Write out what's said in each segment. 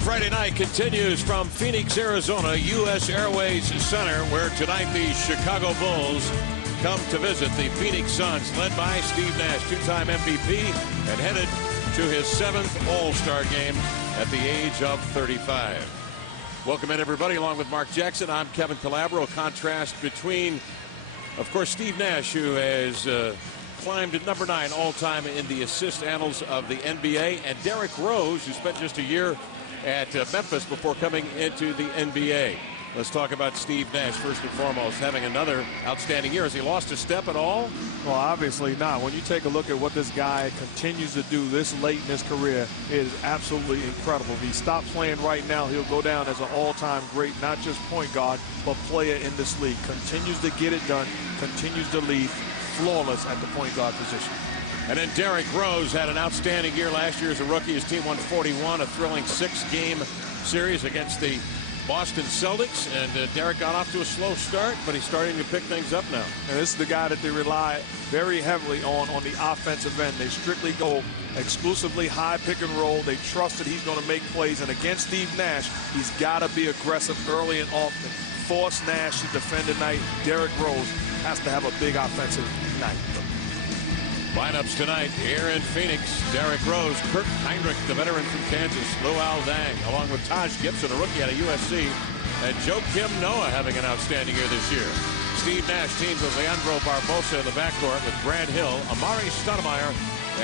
Friday night continues from Phoenix, Arizona, U.S. Airways Center, where tonight the Chicago Bulls come to visit the Phoenix Suns, led by Steve Nash, two-time MVP, and headed to his 7th All-Star game at the age of 35. Welcome in, everybody, along with Mark Jackson. I'm Kevin Calabro. Contrast between, of course, Steve Nash, who has climbed to number 9 all-time in the assist annals of the NBA, and Derrick Rose, who spent just a year at Memphis before coming into the NBA. Let's talk about Steve Nash first and foremost, having another outstanding year. Has he lost a step at all? Well, obviously not. When you take a look at what this guy continues to do this late in his career, it is absolutely incredible. If he stops playing right now, he'll go down as an all-time great, not just point guard, but player in this league. Continues to get it done, continues to lead flawless at the point guard position. And then Derrick Rose had an outstanding year last year as a rookie. His team won 41, a thrilling 6-game series against the Boston Celtics. And Derrick got off to a slow start, but he's starting to pick things up now. And this is the guy that they rely very heavily on the offensive end. They strictly go exclusively high pick and roll. They trust that he's going to make plays. And against Steve Nash, he's got to be aggressive early and often. Force Nash to defend tonight. Derrick Rose has to have a big offensive night. Lineups tonight here in Phoenix. Derrick Rose, Kurt Heinrich, the veteran from Kansas, Luol Deng, along with Taj Gibson, a rookie out of USC, and Joakim Noah having an outstanding year this year. Steve Nash teams with Leandro Barbosa in the backcourt with Brad Hill, Amari Stoudemire,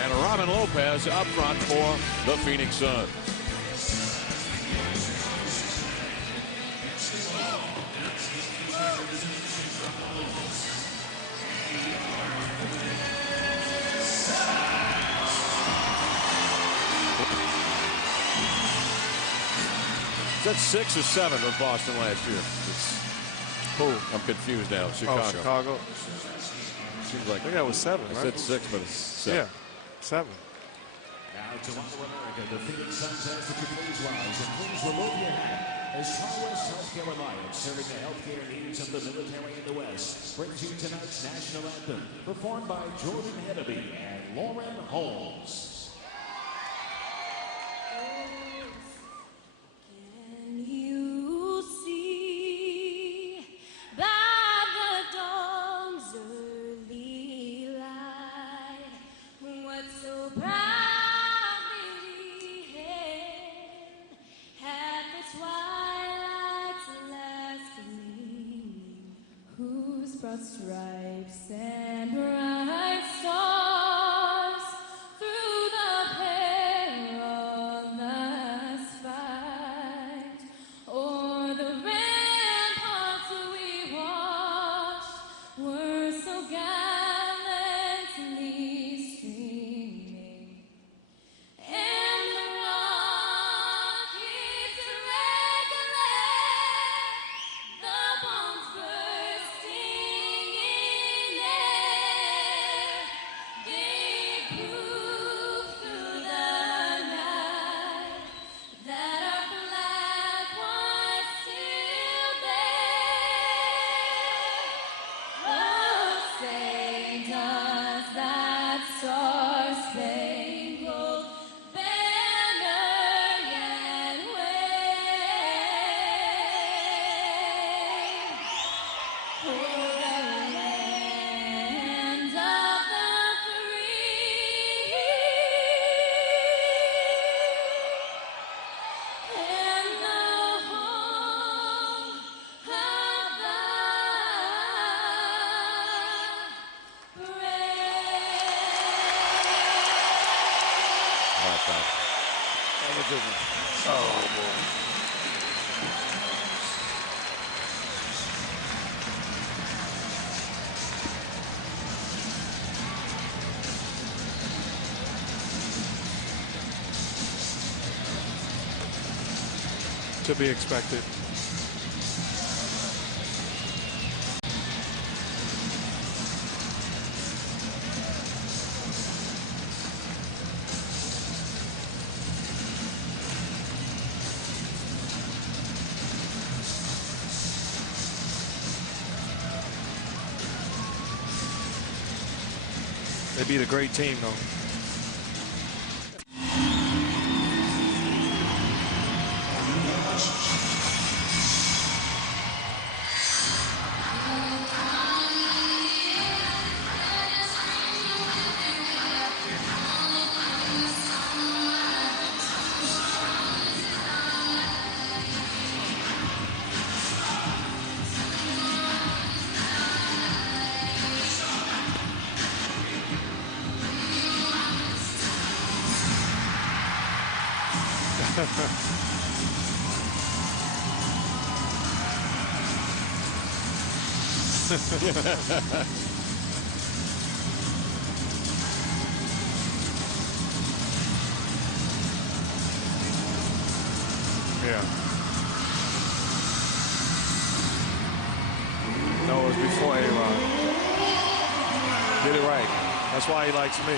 and Robin Lopez up front for the Phoenix Suns. That's 6 or 7 with Boston last year. I'm confused now. Chicago. Oh, Chicago. Seems like I think that was 7, right? I said 6, but it's 7. Yeah, 7. Now to America, the Phoenix Suns ask that you please rise and please remove your hat as Tri-West Healthcare Alliance, serving the healthcare needs of the military in the West, brings you tonight's national anthem, performed by Jordan Henneby and Lauren Holmes. Stripes and bright stars through the perilous fight, o'er the ramparts we watched were so gallantly streaming, and the rockets regulate, the bombs bursting in air, gave proof through the night that our flag was still there. Oh, say does that star-spangled banner yet wave o'er the land of the free and the home of the To be expected. They beat a great team, though. Yeah. No, it was before A-Rod. Did it right. That's why he likes me.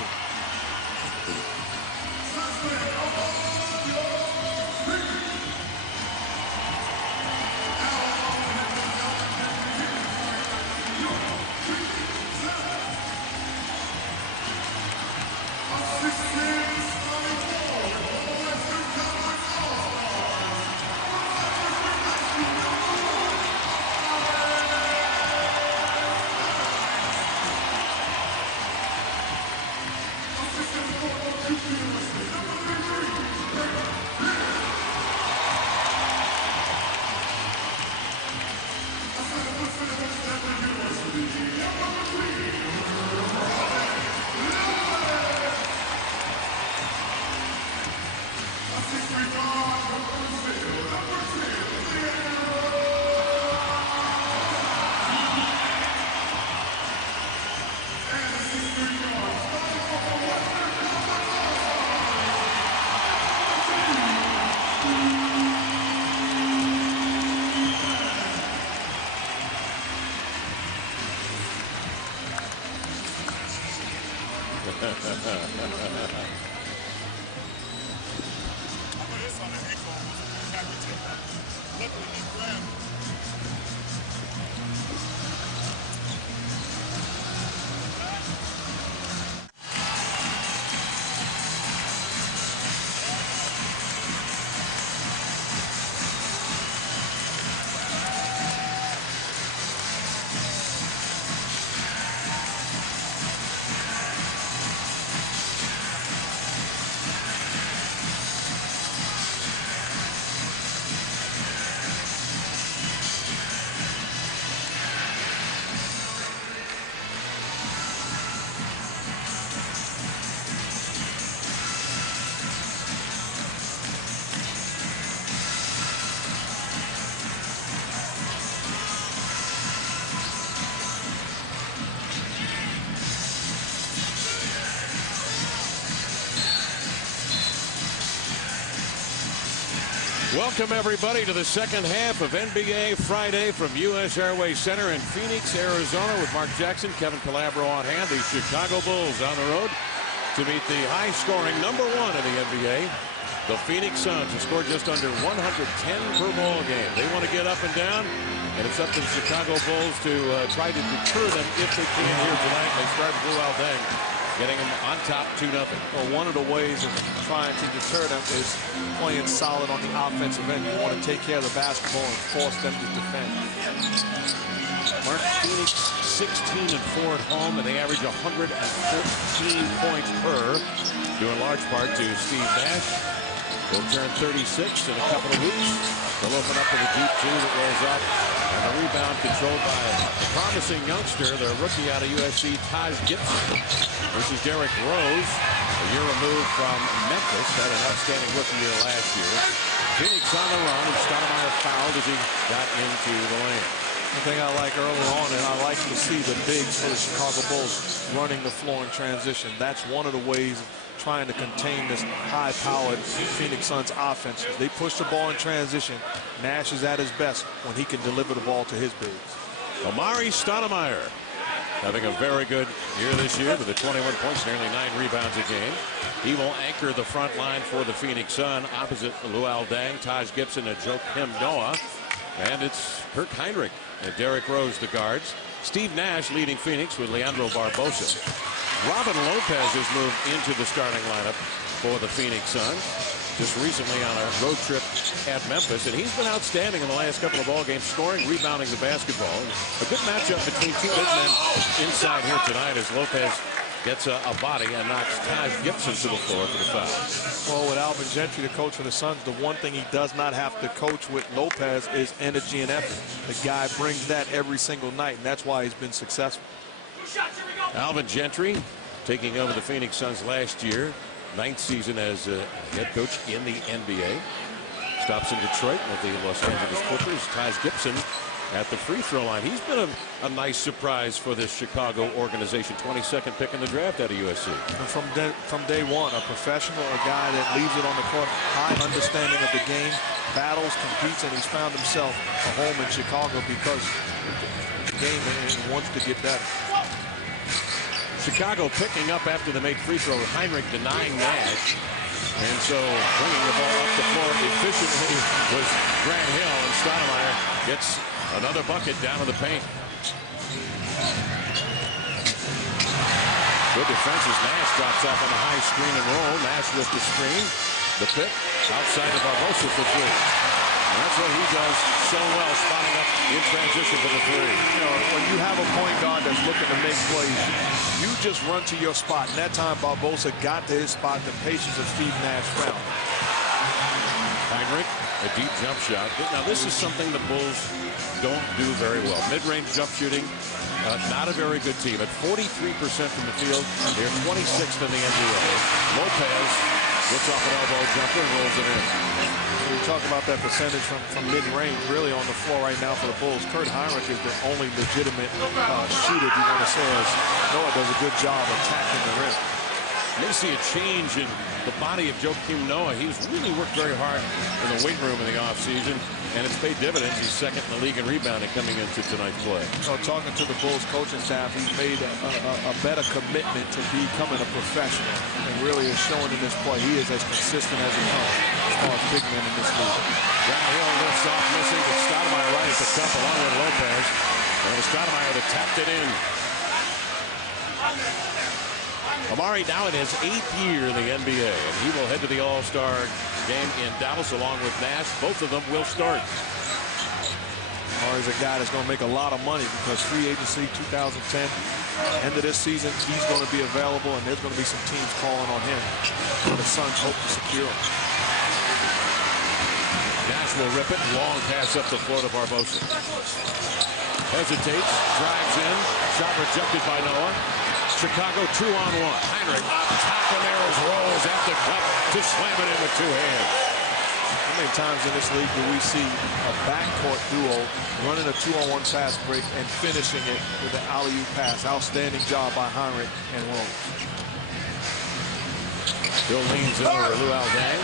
Welcome, everybody, to the second half of NBA Friday from U.S. Airways Center in Phoenix, Arizona, with Mark Jackson, Kevin Calabro on hand. The Chicago Bulls on the road to meet the high-scoring #1 in the NBA, the Phoenix Suns, who scored just under 110 per ball game. They want to get up and down, and it's up to the Chicago Bulls to try to deter them if they can here tonight. They start Luol Deng, getting them on top 2-0. Well, one of the ways of trying to deter them is playing solid on the offensive end. You want to take care of the basketball and force them to defend. Mark, Phoenix 16-4 at home, and they average 114 points per, due in large part to Steve Nash. He'll turn 36 in a couple of weeks. They'll open up with a deep two that rolls up, and a rebound controlled by a promising youngster, the rookie out of USC, Taj Gibson. This is Derrick Rose, a year removed from Memphis, had an outstanding rookie year last year. Phoenix on the run, and Stoudemire fouled as he got into the lane. The thing I like early on, and I like to see the bigs for the Chicago Bulls running the floor in transition. That's one of the ways of trying to contain this high-powered Phoenix Suns offense. They push the ball in transition. Nash is at his best when he can deliver the ball to his bigs. Amar'e Stoudemire having a very good year this year with the 21 points, nearly 9 rebounds a game. He will anchor the front line for the Phoenix Sun opposite Luol Deng, Taj Gibson, and Joakim Noah. And it's Kirk Hinrich and Derrick Rose, the guards. Steve Nash leading Phoenix with Leandro Barbosa. Robin Lopez has moved into the starting lineup for the Phoenix Suns, just recently on a road trip at Memphis, and he's been outstanding in the last couple of ball games, scoring, rebounding the basketball. A good matchup between two big men inside here tonight as Lopez gets a body and knocks Taj Gibson to the floor for the foul. Well, with Alvin Gentry, the coach for the Suns, the one thing he does not have to coach with Lopez is energy and effort. The guy brings that every single night, and that's why he's been successful. Alvin Gentry taking over the Phoenix Suns last year. 9th season as a head coach in the NBA. Stops in Detroit with the Los Angeles Clippers. Taj Gibson at the free throw line. He's been a nice surprise for this Chicago organization. 22nd pick in the draft out of USC. And from day one, a professional, a guy that leaves it on the court, high understanding of the game, battles, competes, and he's found himself a home in Chicago because the game and wants to get better. Chicago picking up after they make free throw. Heinrich denying Nash. And so bringing the ball up the floor efficiently was Grant Hill, and Stoudemire gets another bucket down to the paint. Good defense as Nash drops off on a high screen and roll. Nash with the screen. The pick outside of Barbosa for three. And that's what he does so well, spotting up in transition for the three. You know, when you have a point guard that's looking to make plays, you just run to your spot. And that time Barbosa got to his spot. The patience of Steve Nash found. Heinrich, a deep jump shot. Now this is something the Bulls don't do very well. Mid-range jump shooting, not a very good team. At 43% from the field, they're 26th in the NBA. Lopez gets off an elbow jumper and rolls it in. When you talk about that percentage from mid-range, really on the floor right now for the Bulls, Kurt Heinrich is the only legitimate shooter, if you want to say, as Noah does a good job attacking the rim. You see a change in the body of Joakim Noah. He's really worked very hard in the weight room in the offseason, and it's paid dividends. He's second in the league in rebounding coming into tonight's play. So talking to the Bulls coaching staff, he's made a better commitment to becoming a professional, and really is showing in this play he is as consistent as he comes as far as big men in this league. Grant Hill lifts off missing, but Stoudemire right at the cup along with Lopez. And it was Stoudemire that tapped it in. Amari now in his 8th year in the NBA, and he will head to the All-Star game in Dallas along with Nash. Both of them will start. Amari's a guy that's going to make a lot of money because free agency 2010, end of this season, he's going to be available, and there's going to be some teams calling on him. The Suns hope to secure him. Nash will rip it. Long pass up the floor to Barbosa. Hesitates, drives in. Shot rejected by Noah. Chicago 2-on-1. Heinrich up top, and there is Rose at the cup to slam it in with two hands. How many times in this league do we see a backcourt duo running a 2-on-1 fast break and finishing it with an alley-oop pass? Outstanding job by Heinrich and Rose. Bill leans over Luol Deng.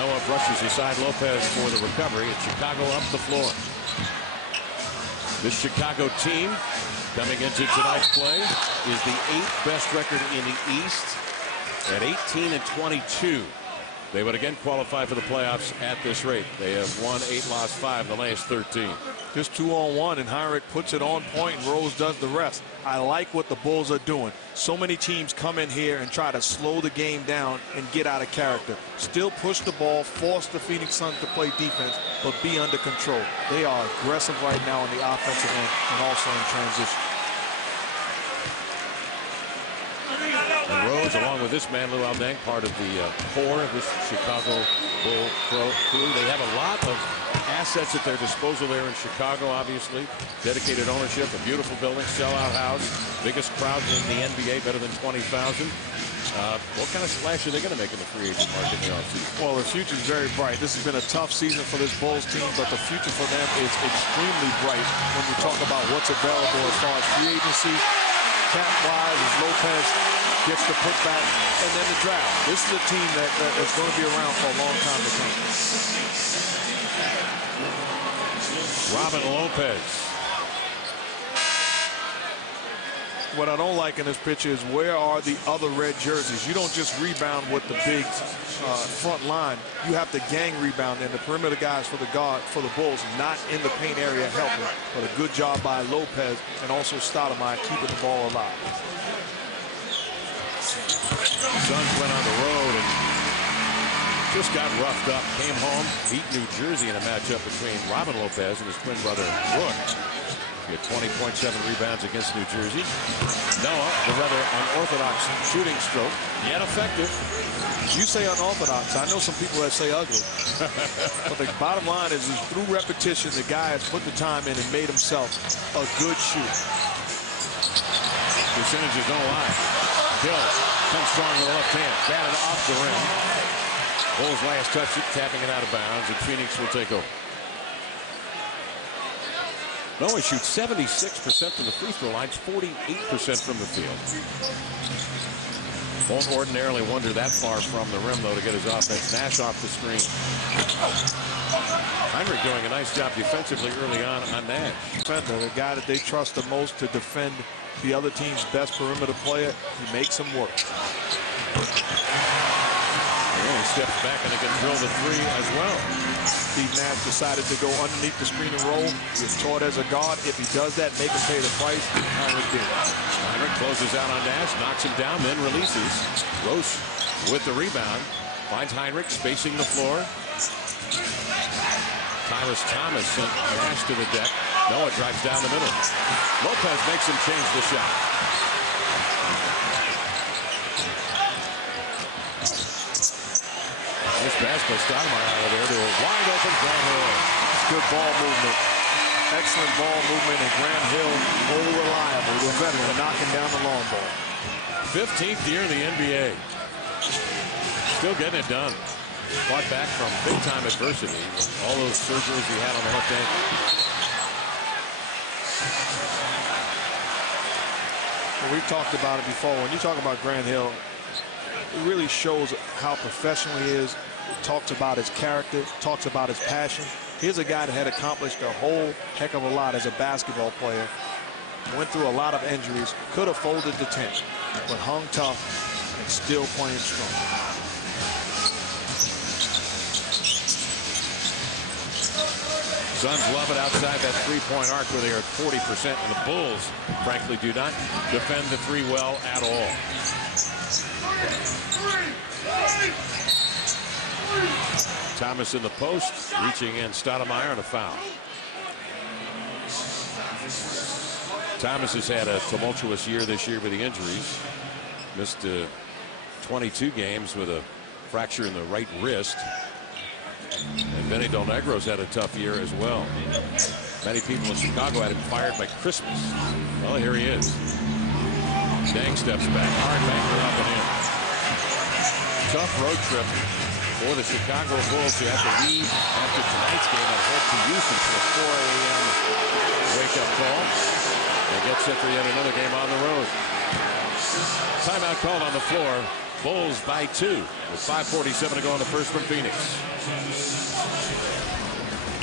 Noah brushes aside Lopez for the recovery. It's Chicago up the floor. This Chicago team coming into tonight's play is the 8th best record in the East at 18-22. They would again qualify for the playoffs at this rate. They have won 8, lost 5 in the last 13. Just 2-on-1, and Heinrich puts it on point, and Rose does the rest. I like what the Bulls are doing. So many teams come in here and try to slow the game down and get out of character. Still push the ball, force the Phoenix Suns to play defense, but be under control. They are aggressive right now on the offensive end and also in transition. And Rose, along with this man, Luol Deng, part of the core of this Chicago Bull crew. They have a lot of assets at their disposal there in Chicago, obviously. Dedicated ownership, a beautiful building, sellout house, biggest crowd in the NBA, better than 20,000. What kind of splash are they going to make in the free agent market in the offseason? Well, the future is very bright. This has been a tough season for this Bulls team, but the future for them is extremely bright when we talk about what's available as far as free agency, cap-wise, as Lopez gets the putback, and then the draft. This is a team that's going to be around for a long time to come. Robin Lopez. What I don't like in this picture is where are the other red jerseys? You don't just rebound with the big front line. You have to gang rebound, and the perimeter guys for the guard for the Bulls not in the paint area helping. But a good job by Lopez and also Stoudemire keeping the ball alive. Suns went on the road and just got roughed up. Came home, beat New Jersey in a matchup between Robin Lopez and his twin brother Brook. He had 20.7 rebounds against New Jersey. Noah, the rather unorthodox shooting stroke, yet effective. You say unorthodox. I know some people that say ugly. But the bottom line is through repetition, the guy has put the time in and made himself a good shooter. Percentages don't lie. Hill Comes strong with the left hand. Batted off the rim. Bulls last touch it, tapping it out of bounds, and Phoenix will take over. Noah shoots 76% from the free throw line, 48% from the field. Won't ordinarily wander that far from the rim, though, to get his offense. Nash off the screen. Hinrich doing a nice job defensively early on Nash. Defender, the guy that they trust the most to defend the other team's best perimeter player, he makes him work. He steps back and he can drill the three as well. Steve Nash decided to go underneath the screen and roll. He was taught as a guard. If he does that, make him pay the price. Hinrich did. Hinrich closes out on Nash, knocks him down, then releases. Roche with the rebound. Finds Hinrich spacing the floor. Tyrus Thomas sent Nash to the deck. Noah drives down the middle. Lopez makes him change the shot. Nice pass by Stoudemire out of there to a wide open Grant Hill. Good ball movement. Excellent ball movement, and Grant Hill, very reliable, the veteran, knocking down the long ball. 15th year in the NBA. Still getting it done. Fought back from big-time adversity. All those surgeries he had on the left ankle. Well, we've talked about it before. When you talk about Grant Hill, it really shows how professional he is. Talks about his character, talks about his passion. Here's a guy that had accomplished a whole heck of a lot as a basketball player. Went through a lot of injuries, could have folded the tent, but hung tough and still playing strong. Suns love it outside that three-point arc where they are at 40%, and the Bulls, frankly, do not defend the three well at all. Thomas in the post, reaching in Stoudemire, and a foul. Thomas has had a tumultuous year this year with the injuries. Missed 22 games with a fracture in the right wrist. And Benny Del Negro's had a tough year as well. Many people in Chicago had him fired by Christmas. Well, here he is. Dang steps back. Hard banker up and in. Tough road trip for the Chicago Bulls, who have to leave after tonight's game and head to Houston for a 4 a.m. wake-up call. They get set for yet another game on the road. Timeout called on the floor. Bulls by 2 with 5:47 to go in the first from Phoenix.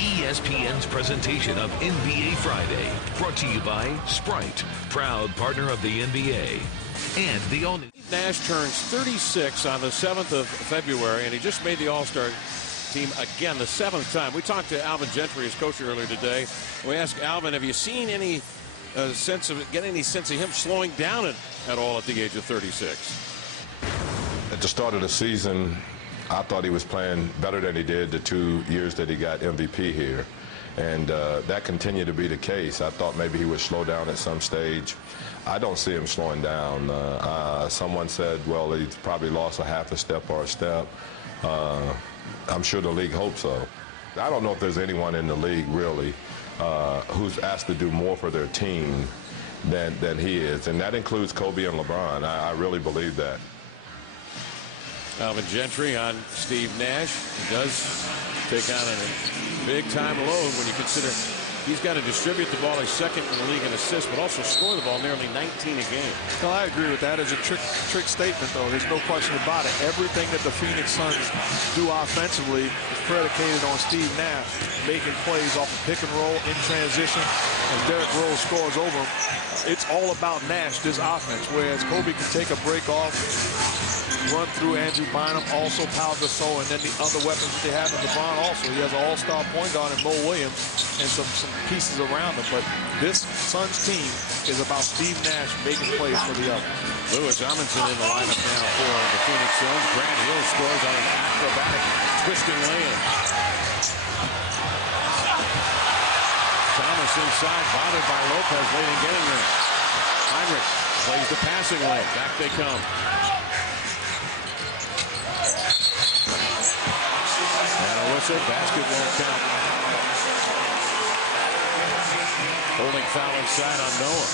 ESPN's presentation of NBA Friday, brought to you by Sprite, proud partner of the NBA, and the only. Nash turns 36 on the 7th of February, and he just made the All-Star team again, the 7th time. We talked to Alvin Gentry, his coach, earlier today. We asked Alvin, have you seen any sense of him slowing down at all at the age of 36? At the start of the season, I thought he was playing better than he did the 2 years that he got MVP here. And that continued to be the case. I thought maybe he would slow down at some stage. I don't see him slowing down. Someone said, well, he's probably lost a half a step or a step. I'm sure the league hopes so. I don't know if there's anyone in the league really who's asked to do more for their team than he is. And that includes Kobe and LeBron. I really believe that. Alvin Gentry on Steve Nash. He does take on a big-time load when you consider he's got to distribute the ball. He's second in the league in assists, but also score the ball nearly 19 a game. Well, I agree with that. It's a trick statement, though. There's no question about it. Everything that the Phoenix Suns do offensively is predicated on Steve Nash making plays off of pick and roll in transition, and Derrick Rose scores over him. It's all about Nash, this offense, whereas Kobe can take a break off, run through Andrew Bynum, also Pau Gasol, and then the other weapons that they have in LeBron also. He has an all-star point guard in Mo Williams and some pieces around him. But this Suns team is about Steve Nash making plays for the others. Louis Amundsen in the lineup now for the Phoenix Suns. Grant Hill scores on an acrobatic twisting lay-in. Thomas inside, bothered by Lopez late in getting there. Hinrich plays the passing lane. Back they come. And a whistle. Basket won't count. Holding foul inside on Noah.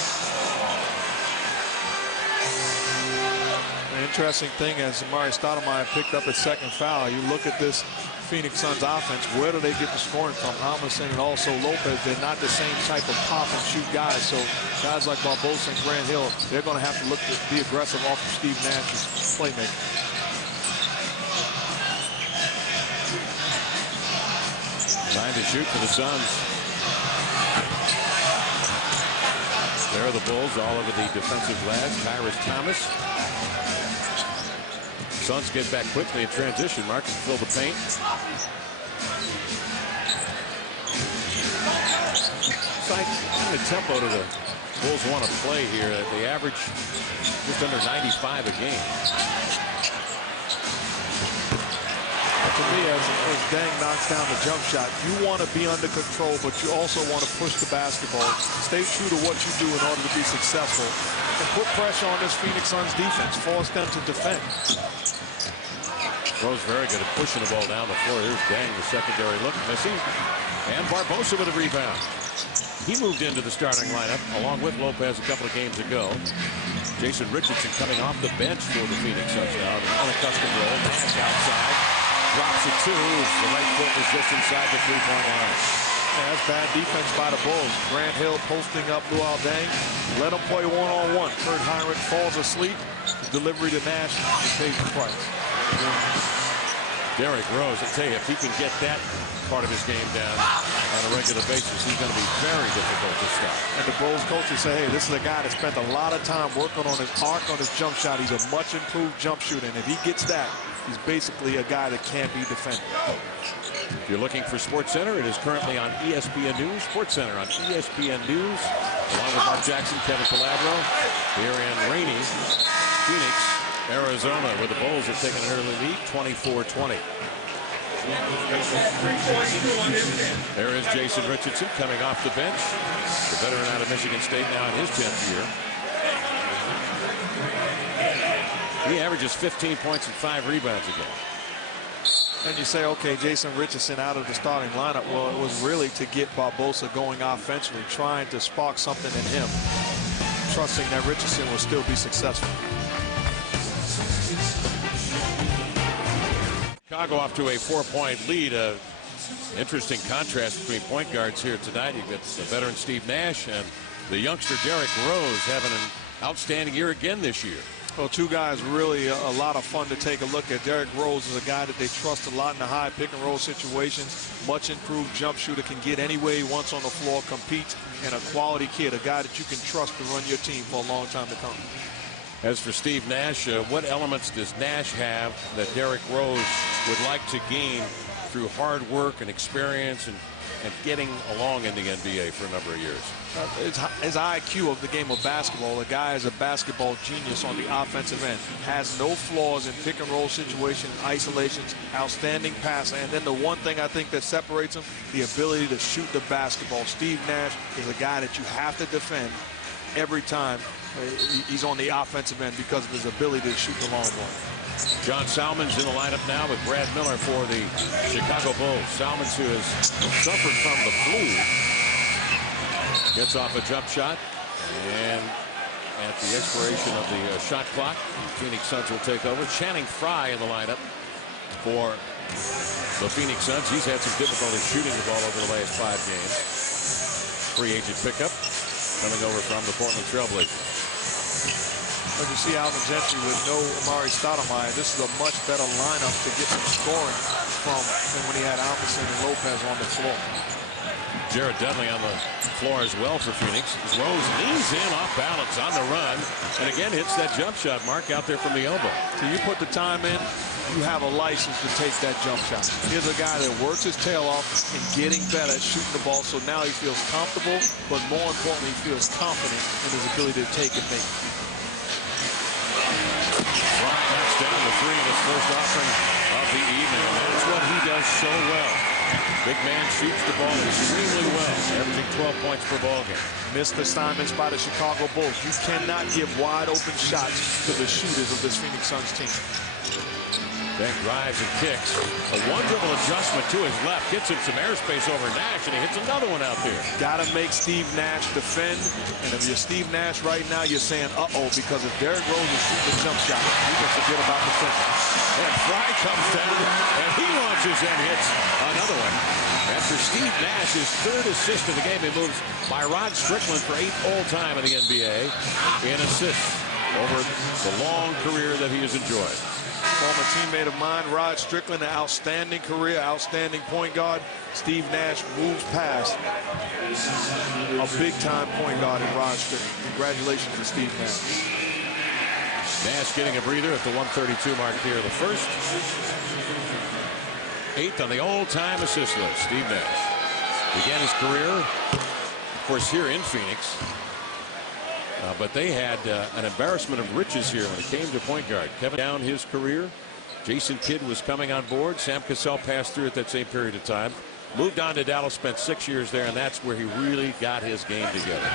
An interesting thing, as Amar'e Stoudemire picked up his second foul, you look at this Phoenix Suns offense, where do they get the scoring from? Halverson and also Lopez, they're not the same type of pop and shoot guys. So guys like Barbosa and Grant Hill, they're going to have to look to be aggressive off of Steve Nash's playmaking. Time to shoot for the Suns. There are the Bulls all over the defensive glass. Tyrus Thomas. Suns get back quickly in transition. Mark can fill the paint. Side kind of tempo to the Bulls want to play here. They average just under 95 a game. To me, as Deng knocks down the jump shot, you want to be under control, but you also want to push the basketball. Stay true to what you do in order to be successful. And put pressure on this Phoenix Suns defense. Force them to defend. Rose very good at pushing the ball down the floor. Here's Deng, the secondary look, missing. And Barbosa with a rebound. He moved into the starting lineup along with Lopez a couple of games ago. Jason Richardson coming off the bench for the Phoenix Suns now. An unaccustomed role. Nash outside. Drops it 2. The right foot is just inside the three-point line. Yeah, that's bad defense by the Bulls. Grant Hill posting up Luol Deng. Let him play one-on-one. Kurt Heinrich falls asleep. The delivery to Nash, he pays the price. Derrick Rose, I tell you, if he can get that part of his game down on a regular basis, he's going to be very difficult to stop. And the Bulls coaches say, hey, this is a guy that spent a lot of time working on his arc on his jump shot. He's a much improved jump shooter. And if he gets that, he's basically a guy that can't be defended. If you're looking for SportsCenter, it is currently on ESPN News. SportsCenter on ESPN News, along with Mark Jackson, Kevin Calabro, here in rainy Phoenix, Arizona, where the Bulls have taken an early lead, 24-20. There is Jason Richardson coming off the bench. The veteran out of Michigan State now in his 10th year. He averages 15 points and 5 rebounds a game. And you say, okay, Jason Richardson out of the starting lineup. Well, it was really to get Barbosa going offensively, trying to spark something in him, trusting that Richardson will still be successful. Chicago off to a 4-point lead. Interesting contrast between point guards here tonight. You've got the veteran Steve Nash and the youngster Derrick Rose having an outstanding year again this year. Well, two guys really a lot of fun to take a look at. Derrick Rose is a guy that they trust a lot in the high pick and roll situations. Much improved jump shooter, can get any way he wants on the floor, compete, and a quality kid, a guy that you can trust to run your team for a long time to come. As for Steve Nash, what elements does Nash have that Derrick Rose would like to gain through hard work and experience and getting along in the NBA for a number of years? His IQ of the game of basketball. The guy is a basketball genius on the offensive end. Has no flaws in pick and roll situations, isolations, outstanding passer. And then the one thing I think that separates him, the ability to shoot the basketball. Steve Nash is a guy that you have to defend every time he's on the offensive end because of his ability to shoot the long ball. John Salmons in the lineup now with Brad Miller for the Chicago Bulls. Salmons, who has suffered from the flu, gets off a jump shot, and at the expiration of the shot clock, Phoenix Suns will take over. Channing Frye in the lineup for the Phoenix Suns. He's had some difficulty shooting the ball over the last 5 games. Free agent pickup coming over from the Portland Trailblazers. As you see Alvin Gentry with no Amar'e Stoudemire, this is a much better lineup to get some scoring from than when he had Halverson and Lopez on the floor. Jared Dudley on the floor as well for Phoenix. Rose leans in off balance on the run, and again hits that jump shot mark out there from the elbow. So you put the time in, you have a license to take that jump shot. Here's a guy that works his tail off and getting better at shooting the ball, so now he feels comfortable, but more importantly, he feels confident in his ability to take and make. Frye knocks down the 3 in his first offering of the evening, and that's what he does so well. Big man shoots the ball extremely well, averaging 12 points per ball game. Missed assignments by the Chicago Bulls. You cannot give wide open shots to the shooters of this Phoenix Suns team. Deng drives and kicks. A one-dribble adjustment to his left. Gets him some airspace over Nash, and he hits another one out there. Got to make Steve Nash defend. And if you're Steve Nash right now, you're saying, uh-oh, because if Derrick Rose is shooting the jump shot, you can forget about defending. And Fry comes down, and he launches and hits another one. After Steve Nash's third assist of the game, he moves by Rod Strickland for 8th all-time in the NBA in assists over the long career that he has enjoyed. Former teammate of mine, Rod Strickland, an outstanding career, outstanding point guard. Steve Nash moves past a big-time point guard in Rod Strickland. Congratulations to Steve Nash. Nash getting a breather at the 132 mark here. The first, 8th on the all-time assist list. Steve Nash began his career, of course, here in Phoenix. But they had an embarrassment of riches here when it came to point guard. Kevin down his career. Jason Kidd was coming on board. Sam Cassell passed through at that same period of time. Moved on to Dallas, spent 6 years there, and that's where he really got his game together.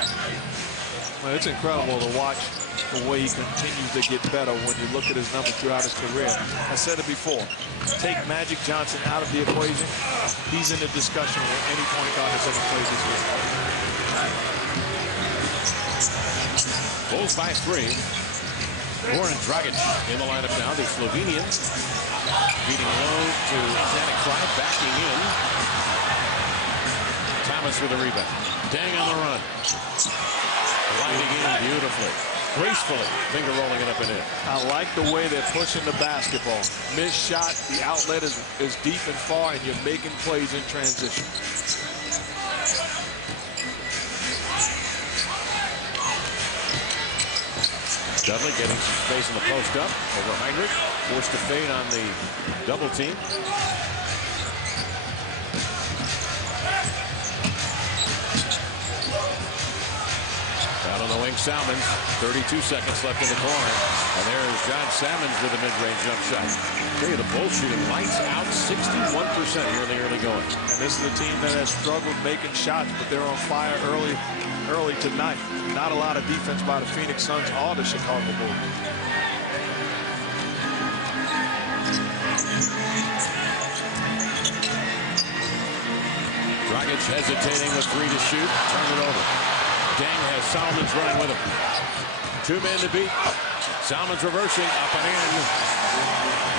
Well, it's incredible to watch the way he continues to get better when you look at his numbers throughout his career. I said it before. Take Magic Johnson out of the equation. He's in the discussion with any point guard that's ever played this year. Bulls by 3. Goran Dragic in the lineup now. The Slovenian beating low to Danik Clyde, backing in. Thomas with a rebound. Deng on the run. Gliding in beautifully. Gracefully. Finger rolling it up and in. I like the way they're pushing the basketball. Missed shot. The outlet is deep and far, and you're making plays in transition. Dudley getting some space in the post up over Heinrich. Forced to fade on the double team. Out on the wing, Salmons. 32 seconds left in the corner. And there's John Salmons with a mid-range jump shot. Okay, the Bulls shooting lights out 61% here in the early going. And this is a team that has struggled making shots, but they're on fire early tonight. Not a lot of defense by the Phoenix Suns or the Chicago Bulls. Dragic hesitating with 3 to shoot. Turn it over. Deng has Salmons running with him. 2 men to beat. Salmons reversing up and in.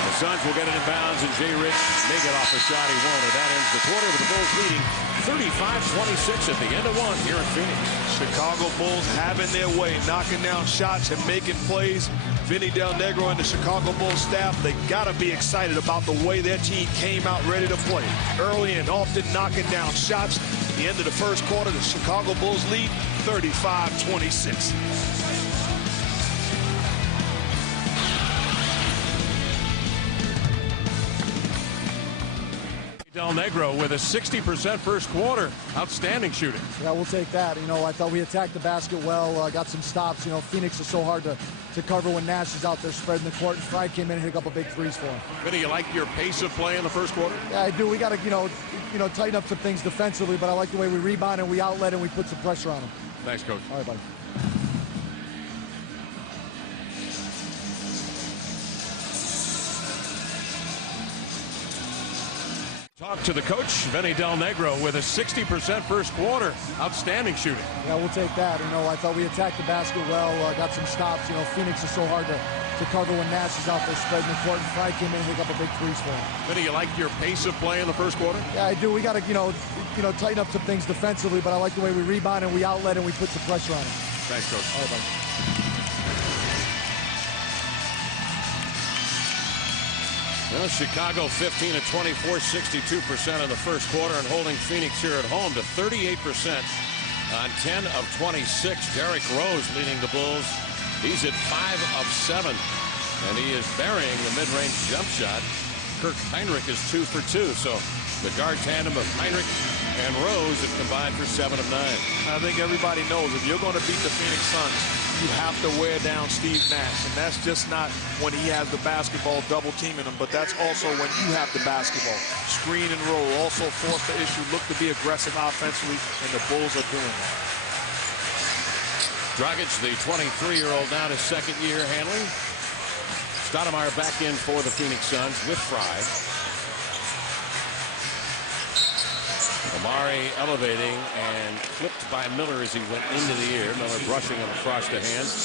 The Suns will get it in bounds, and Jay Rich may get off a shot. He won't, and that ends the quarter with the Bulls leading 35-26 at the end of 1 here in Phoenix. Chicago Bulls having their way, knocking down shots and making plays. Vinny Del Negro and the Chicago Bulls staff, they got to be excited about the way their team came out ready to play. Early and often knocking down shots. At the end of the first quarter, the Chicago Bulls lead 35-26. Del Negro with a 60% first quarter. Outstanding shooting. Yeah, we'll take that. You know, I thought we attacked the basket well, got some stops. You know, Phoenix is so hard to cover when Nash is out there spreading the court, and Fry came in and hit a couple big threes for him. Vinny, you like your pace of play in the first quarter? Yeah, I do. We got to, you know, tighten up some things defensively, but I like the way we rebound and we outlet and we put some pressure on them. Thanks, Coach. All right, buddy. Talk to the coach, Vinny Del Negro, with a 60% first quarter. Outstanding shooting. Yeah, we'll take that. You know, I thought we attacked the basket well, got some stops. You know, Phoenix is so hard to cover when Nash is out there spreading the court, and Fry came in and hit a couple big threes for him. Vinny, you like your pace of play in the first quarter? Yeah, I do. We got to, you know, tighten up some things defensively, but I like the way we rebound and we outlet and we put some pressure on them. Thanks, Coach. All right, buddy. Well, Chicago 15 of 24, 62% in the first quarter, and holding Phoenix here at home to 38% on 10 of 26. Derrick Rose leading the Bulls. He's at 5 of 7, and he is burying the mid-range jump shot. Kirk Heinrich is 2 for 2, so the guard tandem of Heinrich and Rose have combined for 7 of 9. I think everybody knows if you're going to beat the Phoenix Suns, you have to wear down Steve Nash, and that's just not when he has the basketball double teaming him, but that's also when you have the basketball. Screen and roll, also force the issue, look to be aggressive offensively, and the Bulls are doing that. Dragic, the 23-year-old, now in his second year handling. Stoudemire back in for the Phoenix Suns with Fry. Amari elevating and clipped by Miller as he went into the air. Miller brushing him across the hands.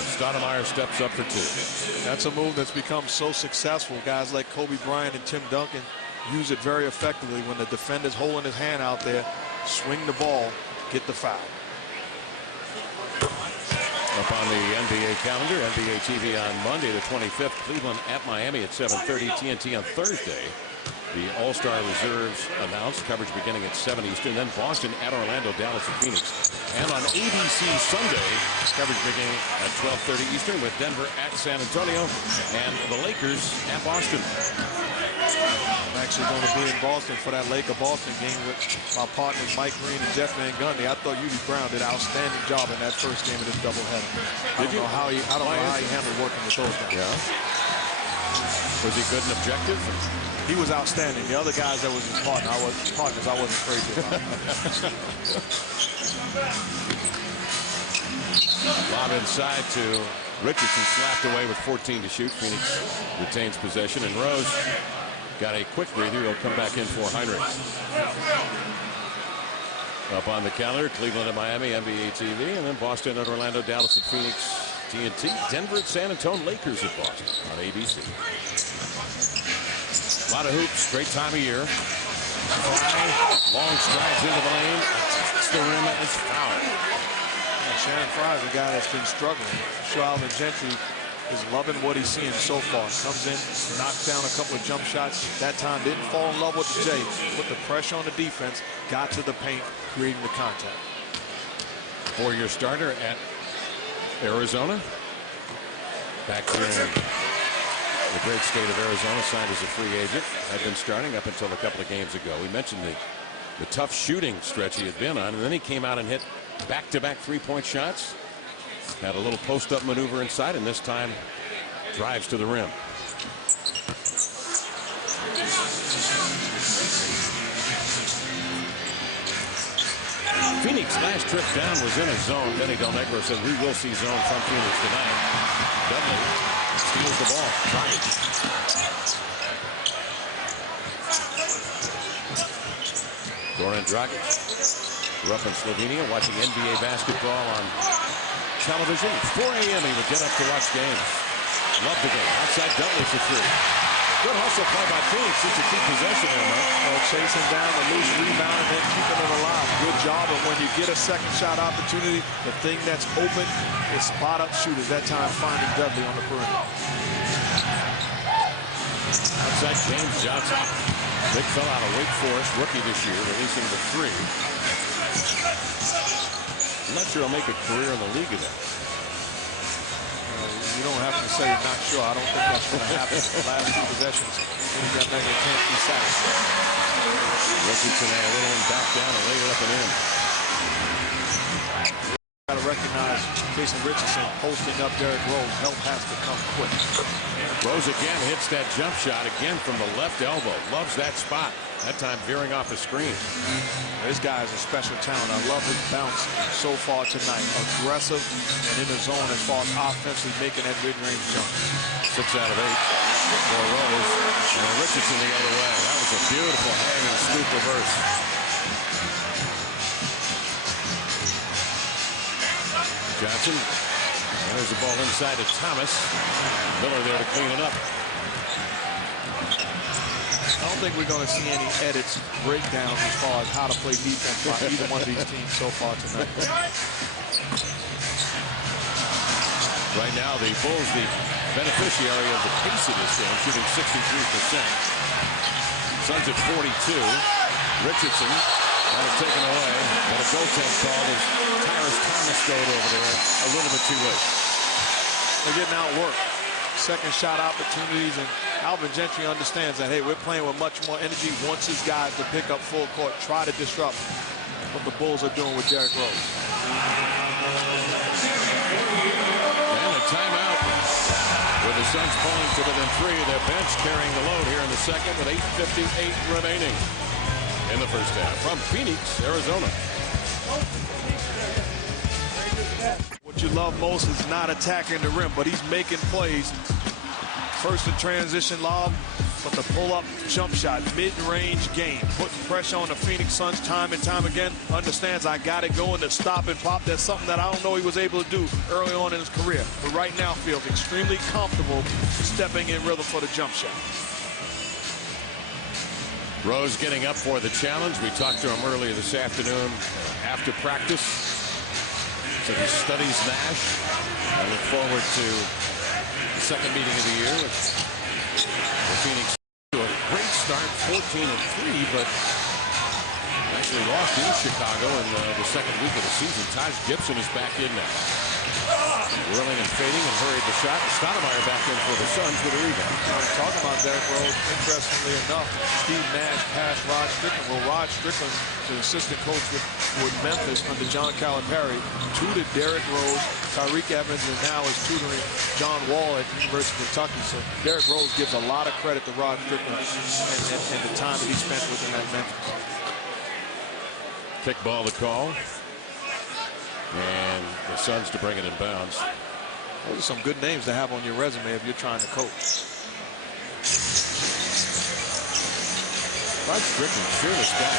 And Stoudemire steps up for two. That's a move that's become so successful. Guys like Kobe Bryant and Tim Duncan use it very effectively when the defender's holding his hand out there. Swing the ball, get the foul. Up on the NBA calendar, NBA TV on Monday the 25th, Cleveland at Miami at 7:30, TNT on Thursday. The All-Star reserves announced, coverage beginning at 7 Eastern, then Boston at Orlando, Dallas at Phoenix. And on ABC Sunday, coverage beginning at 12:30 Eastern with Denver at San Antonio and the Lakers at Boston. I'm actually going to be in Boston for that Laker-Boston game with my partners Mike Green and Jeff Van Gundy. I thought Udi Brown did an outstanding job in that first game of this doubleheader. I don't know how he handled working with those guys. Yeah. Was he good and objective? He was outstanding. The other guys that was his partners, I wasn't crazy about. Lob inside to Richardson, slapped away with 14 to shoot. Phoenix retains possession, and Rose got a quick breather. He'll come back in for Heinrich. Up on the calendar, Cleveland at Miami, NBA TV, and then Boston at Orlando, Dallas at Phoenix, TNT, Denver at San Antonio, Lakers at Boston on ABC. A lot of hoops, great time of year. Fly, long strides into the lane, attacks the rim, and it's foul. Shannon Fry is a guy that's been struggling. Alvin Gentry is loving what he's seeing so far. Comes in, knocks down a couple of jump shots. That time didn't fall in love with the J. Put the pressure on the defense, got to the paint, creating the contact. Four-year starter at Arizona. Back here in the great state of Arizona, signed as a free agent. Had been starting up until a couple of games ago. We mentioned the tough shooting stretch he had been on, and then he came out and hit back-to-back three-point shots. Had a little post-up maneuver inside, and this time drives to the rim. Phoenix last trip down was in a zone. Benny Del Negro said we will see zone from Phoenix tonight. Dudley steals the ball. Goran Dragic grew up in Slovenia, watching NBA basketball on television. 4 a.m. he would get up to watch games. Loved the game. Outside Dudley for three. Good hustle play by Phoenix just to keep possession there, Mike. Chasing down the loose rebound and then keeping it alive. Good job. And when you get a second shot opportunity, the thing that's open is spot up shooters. That time finding Dudley on the perimeter. Outside James Johnson. Big fella out of Wake Forest, rookie this year, releasing the three. I'm not sure he'll make a career in the league of that. You don't have to say you're not sure. I don't think that's going to happen. The last two possessions, that nigga can't be satisfied. Richardson had a little one back down and laid it up and in. Got to recognize Jason Richardson posting up Derrick Rose. Help has to come quick. Rose again hits that jump shot again from the left elbow. Loves that spot. That time veering off the screen. This guy is a special talent. I love his bounce so far tonight. Aggressive and in the zone as far as offensively making that mid-range jump. 6 out of 8 for Rose. And Richardson the other way. That was a beautiful hanging scoop reverse. Johnson. There's the ball inside to Thomas. Miller there to clean it up. I don't think we're going to see any edits, breakdowns as far as how to play defense by either one of these teams so far tonight. Right now, the Bulls, the beneficiary of the pace of this game, shooting 63%. Suns at 42. Richardson had it taken away. But a goaltend call as Tyrus Thomas goes over there a little bit too late. They're getting outworked. Second shot opportunities, and Alvin Gentry understands that, hey, we're playing with much more energy. Wants his guys to pick up full court, try to disrupt what the Bulls are doing with Derrick Rose. And a timeout with the Suns falling to within 3. Their bench carrying the load here in the second with 8:58 remaining in the first half. From Phoenix, Arizona. What you love most is not attacking the rim, but he's making plays First the transition lob, but the pull-up jump shot, mid-range game, putting pressure on the Phoenix Suns time and time again. Understands I got it going to stop and pop. That's something that I don't know he was able to do early on in his career. But right now feels extremely comfortable stepping in rhythm for the jump shot. Rose getting up for the challenge. We talked to him earlier this afternoon after practice. So he studies Nash. I look forward to the second meeting of the year with the Phoenix. To a great start, 14-3, but actually lost in Chicago in the second week of the season. Taj Gibson is back in now. Whirling and fading and hurried the shot. Stoudemire back in for the Suns with a rebound. Talking about Derrick Rose, interestingly enough, Steve Nash passed Rod Strickland. Well, Rod Strickland, the assistant coach with Memphis under John Calipari, tutored Derrick Rose, Tyreke Evans, and now is tutoring John Wall at the University of Kentucky. So Derrick Rose gives a lot of credit to Rod Strickland and the time that he spent with him at Memphis. Kick ball to call. And the Suns to bring it in bounds. Those are some good names to have on your resume if you're trying to coach. Rod Strickland, fearless guy.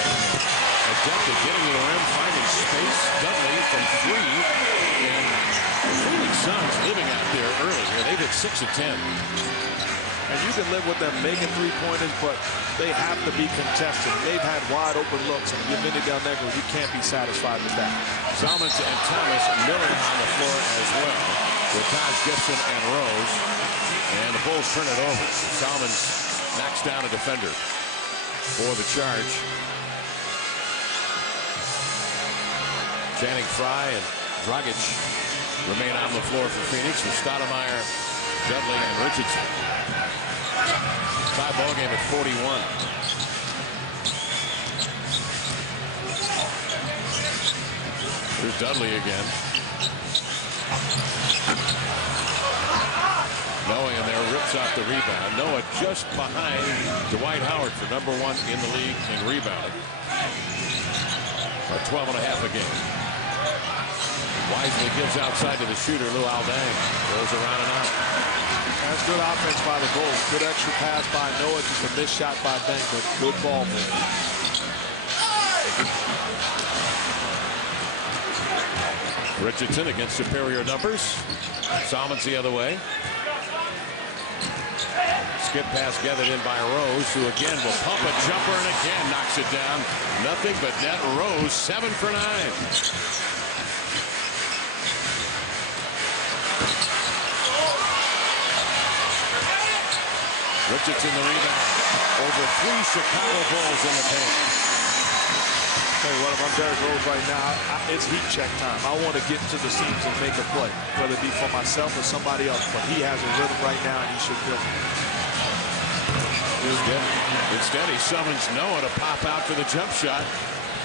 Adept at getting to the rim, finding space. Dudley from three. And the Phoenix Suns living out there early here. They've hit 6 of 10. And you can live with them making three-pointers, but they have to be contested. They've had wide open looks, and you're Vinny Del Negro. You can't be satisfied with that. Salmons and Thomas Miller on the floor as well, with Taj Gibson and Rose. And the Bulls turn it over. Salmons knocks down a defender for the charge. Channing Frye and Dragic remain on the floor for Phoenix with Stoudemire, Dudley, and Richardson. Tie ball game at 41. Here's Dudley again. Noah in there rips off the rebound. Noah just behind Dwight Howard for #1 in the league in rebounding. 12.5 a game. Wisely gives outside to the shooter, Lou Aldang. Rolls around and out. That's good offense by the Bulls. Good extra pass by Noah. Just a missed shot by Deng, but good ball movement. Richardson against superior numbers. Salmons the other way. Skip pass gathered in by Rose, who again will pump a jumper and again knocks it down. Nothing but net. Rose 7 for 9. Richardson the rebound. Over 3 Chicago Bulls in the paint. Tell you what, if I'm Derrick Rose right now, it's heat check time. I want to get to the seams and make a play, whether it be for myself or somebody else. But he has a rhythm right now, and he should feel it. Instead, he summons Noah to pop out for the jump shot.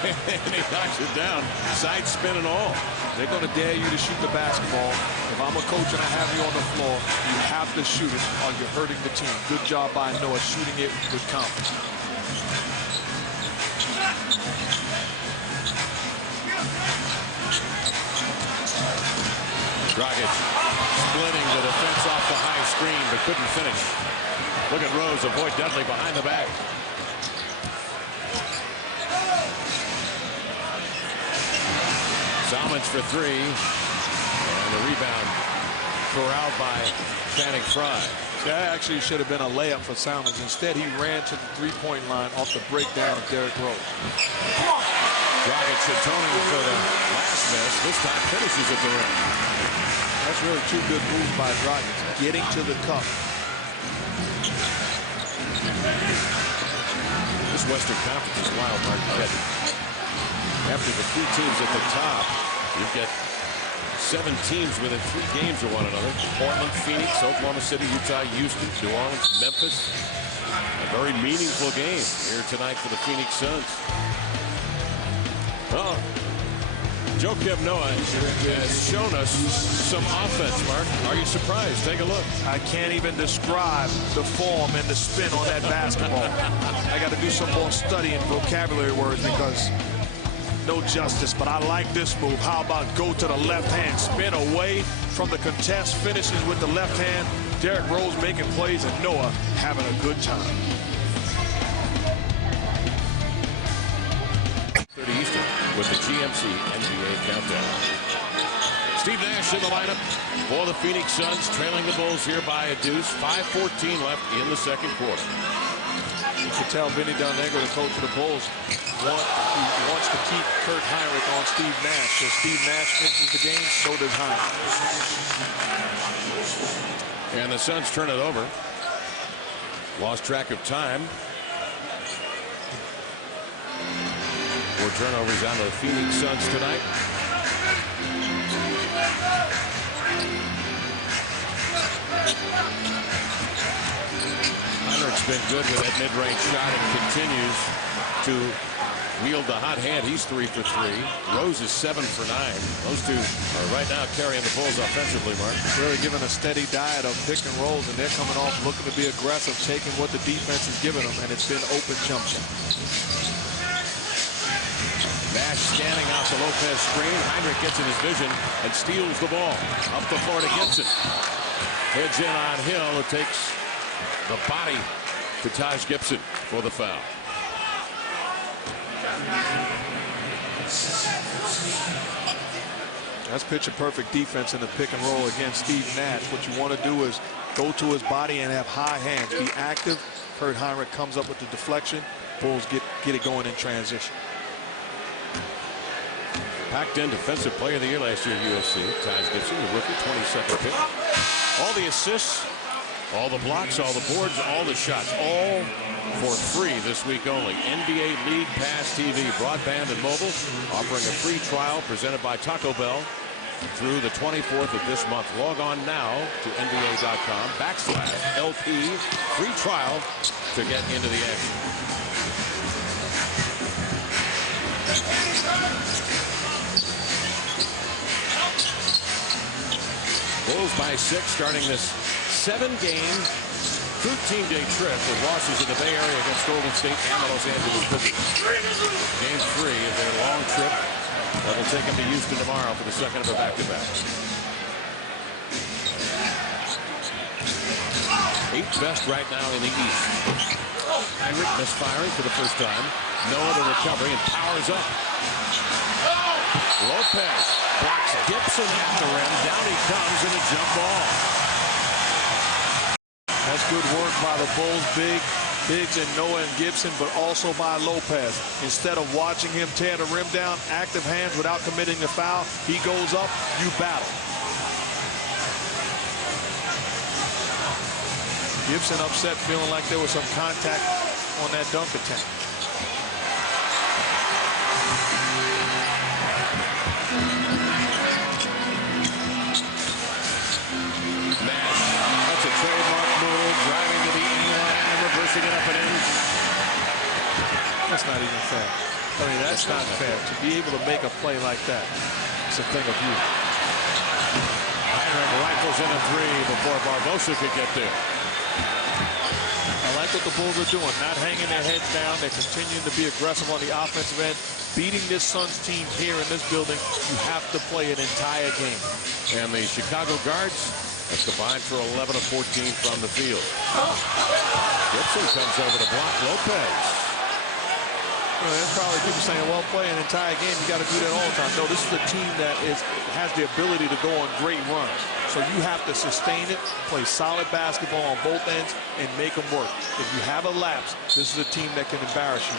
And he knocks it down, side spin and all. They're going to dare you to shoot the basketball. If I'm a coach and I have you on the floor, you have to shoot it or you're hurting the team. Good job by Noah shooting it with confidence. Dragic splitting the defense off the high screen, but couldn't finish. Look at Rose, avoid Dudley behind the back. Salmons for 3. And the rebound corralled by Channing Frye. That actually should have been a layup for Salmons. Instead, he ran to the three-point line off the breakdown of Derrick Rose. Dragic atoning for the last miss. This time finishes at the rim. That's really 2 good moves by Dragic. Getting to the cup. This Western Conference is wild, Mark. After the 3 teams at the top, you get 7 teams within 3 games of one another. Portland, Phoenix, Oklahoma City, Utah, Houston, New Orleans, Memphis. A very meaningful game here tonight for the Phoenix Suns. Well, Joakim Noah has shown us some offense, Mark. Are you surprised? Take a look. I can't even describe the form and the spin on that basketball. I got to do some more studying vocabulary words because no justice, but I like this move. How about go to the left hand, spin away from the contest, finishes with the left hand. Derrick Rose making plays and Noah having a good time. 30 Eastern with the GMC NBA Countdown. Steve Nash in the lineup for the Phoenix Suns, trailing the Bulls here by a deuce. 5:14 left in the second quarter. You can tell Vinny Del Negro, the coach of the Bulls, wants to keep Kurt Heinrich on Steve Nash. So Steve Nash finishes the game, so does Heinrich. And the Suns turn it over. Lost track of time. 4 turnovers on the Phoenix Suns tonight. Heinrich's been good with that mid-range shot and continues to wield the hot hand. He's 3 for 3. Rose is 7 for 9. Those two are right now carrying the Bulls offensively, Mark. Really giving a steady diet of pick and rolls, and they're coming off looking to be aggressive, taking what the defense is giving them, and it's been open jump shots. Nash scanning out the Lopez screen. Heinrich gets in his vision and steals the ball. Up the floor to Gibson. Heads in on Hill, who takes the body to Taj Gibson for the foul. That's picture-perfect defense in the pick and roll against Steve Nash. What you want to do is go to his body and have high hands. Be active. Kurt Heinrich comes up with the deflection. Bulls get it going in transition. Packed in defensive player of the year last year at USC. Taj Gibson, the rookie, 22nd pick. All the assists, all the blocks, all the boards, all the shots, all for free this week only. NBA League Pass TV, broadband and mobile, offering a free trial presented by Taco Bell through the 24th of this month. Log on now to NBA.com/LP, free trial to get into the action. Bulls by 6, starting this 7-game 13-day trip with losses in the Bay Area against Golden State and the Los Angeles Clippers. Game 3 of their long trip that will take them to Houston tomorrow for the second of a back-to-back. 8th best right now in the East. Heinrich misfiring for the first time. Noah the recovery and powers up. Lopez blocks Gibson at the rim. Down he comes in a jump ball. That's good work by the Bulls, Biggs and Noah and Gibson, but also by Lopez. Instead of watching him tear the rim down, active hands without committing the foul, he goes up, you battle. Gibson upset, feeling like there was some contact on that dunk attempt. That's not even fair. I mean, that's not fair. To be able to make a play like that, it's a thing of beauty. Heinrich rifles in a 3 before Barbosa could get there. I like what the Bulls are doing, not hanging their heads down. They're continuing to be aggressive on the offensive end. Beating this Suns team here in this building, you have to play an entire game. And the Chicago guards have combined for 11 of 14 from the field. Gibson comes over to block Lopez. There's probably people saying, well, play an entire game, you got to do that all the time. No, this is a team that has the ability to go on great runs. So you have to sustain it, play solid basketball on both ends, and make them work. If you have a lapse, this is a team that can embarrass you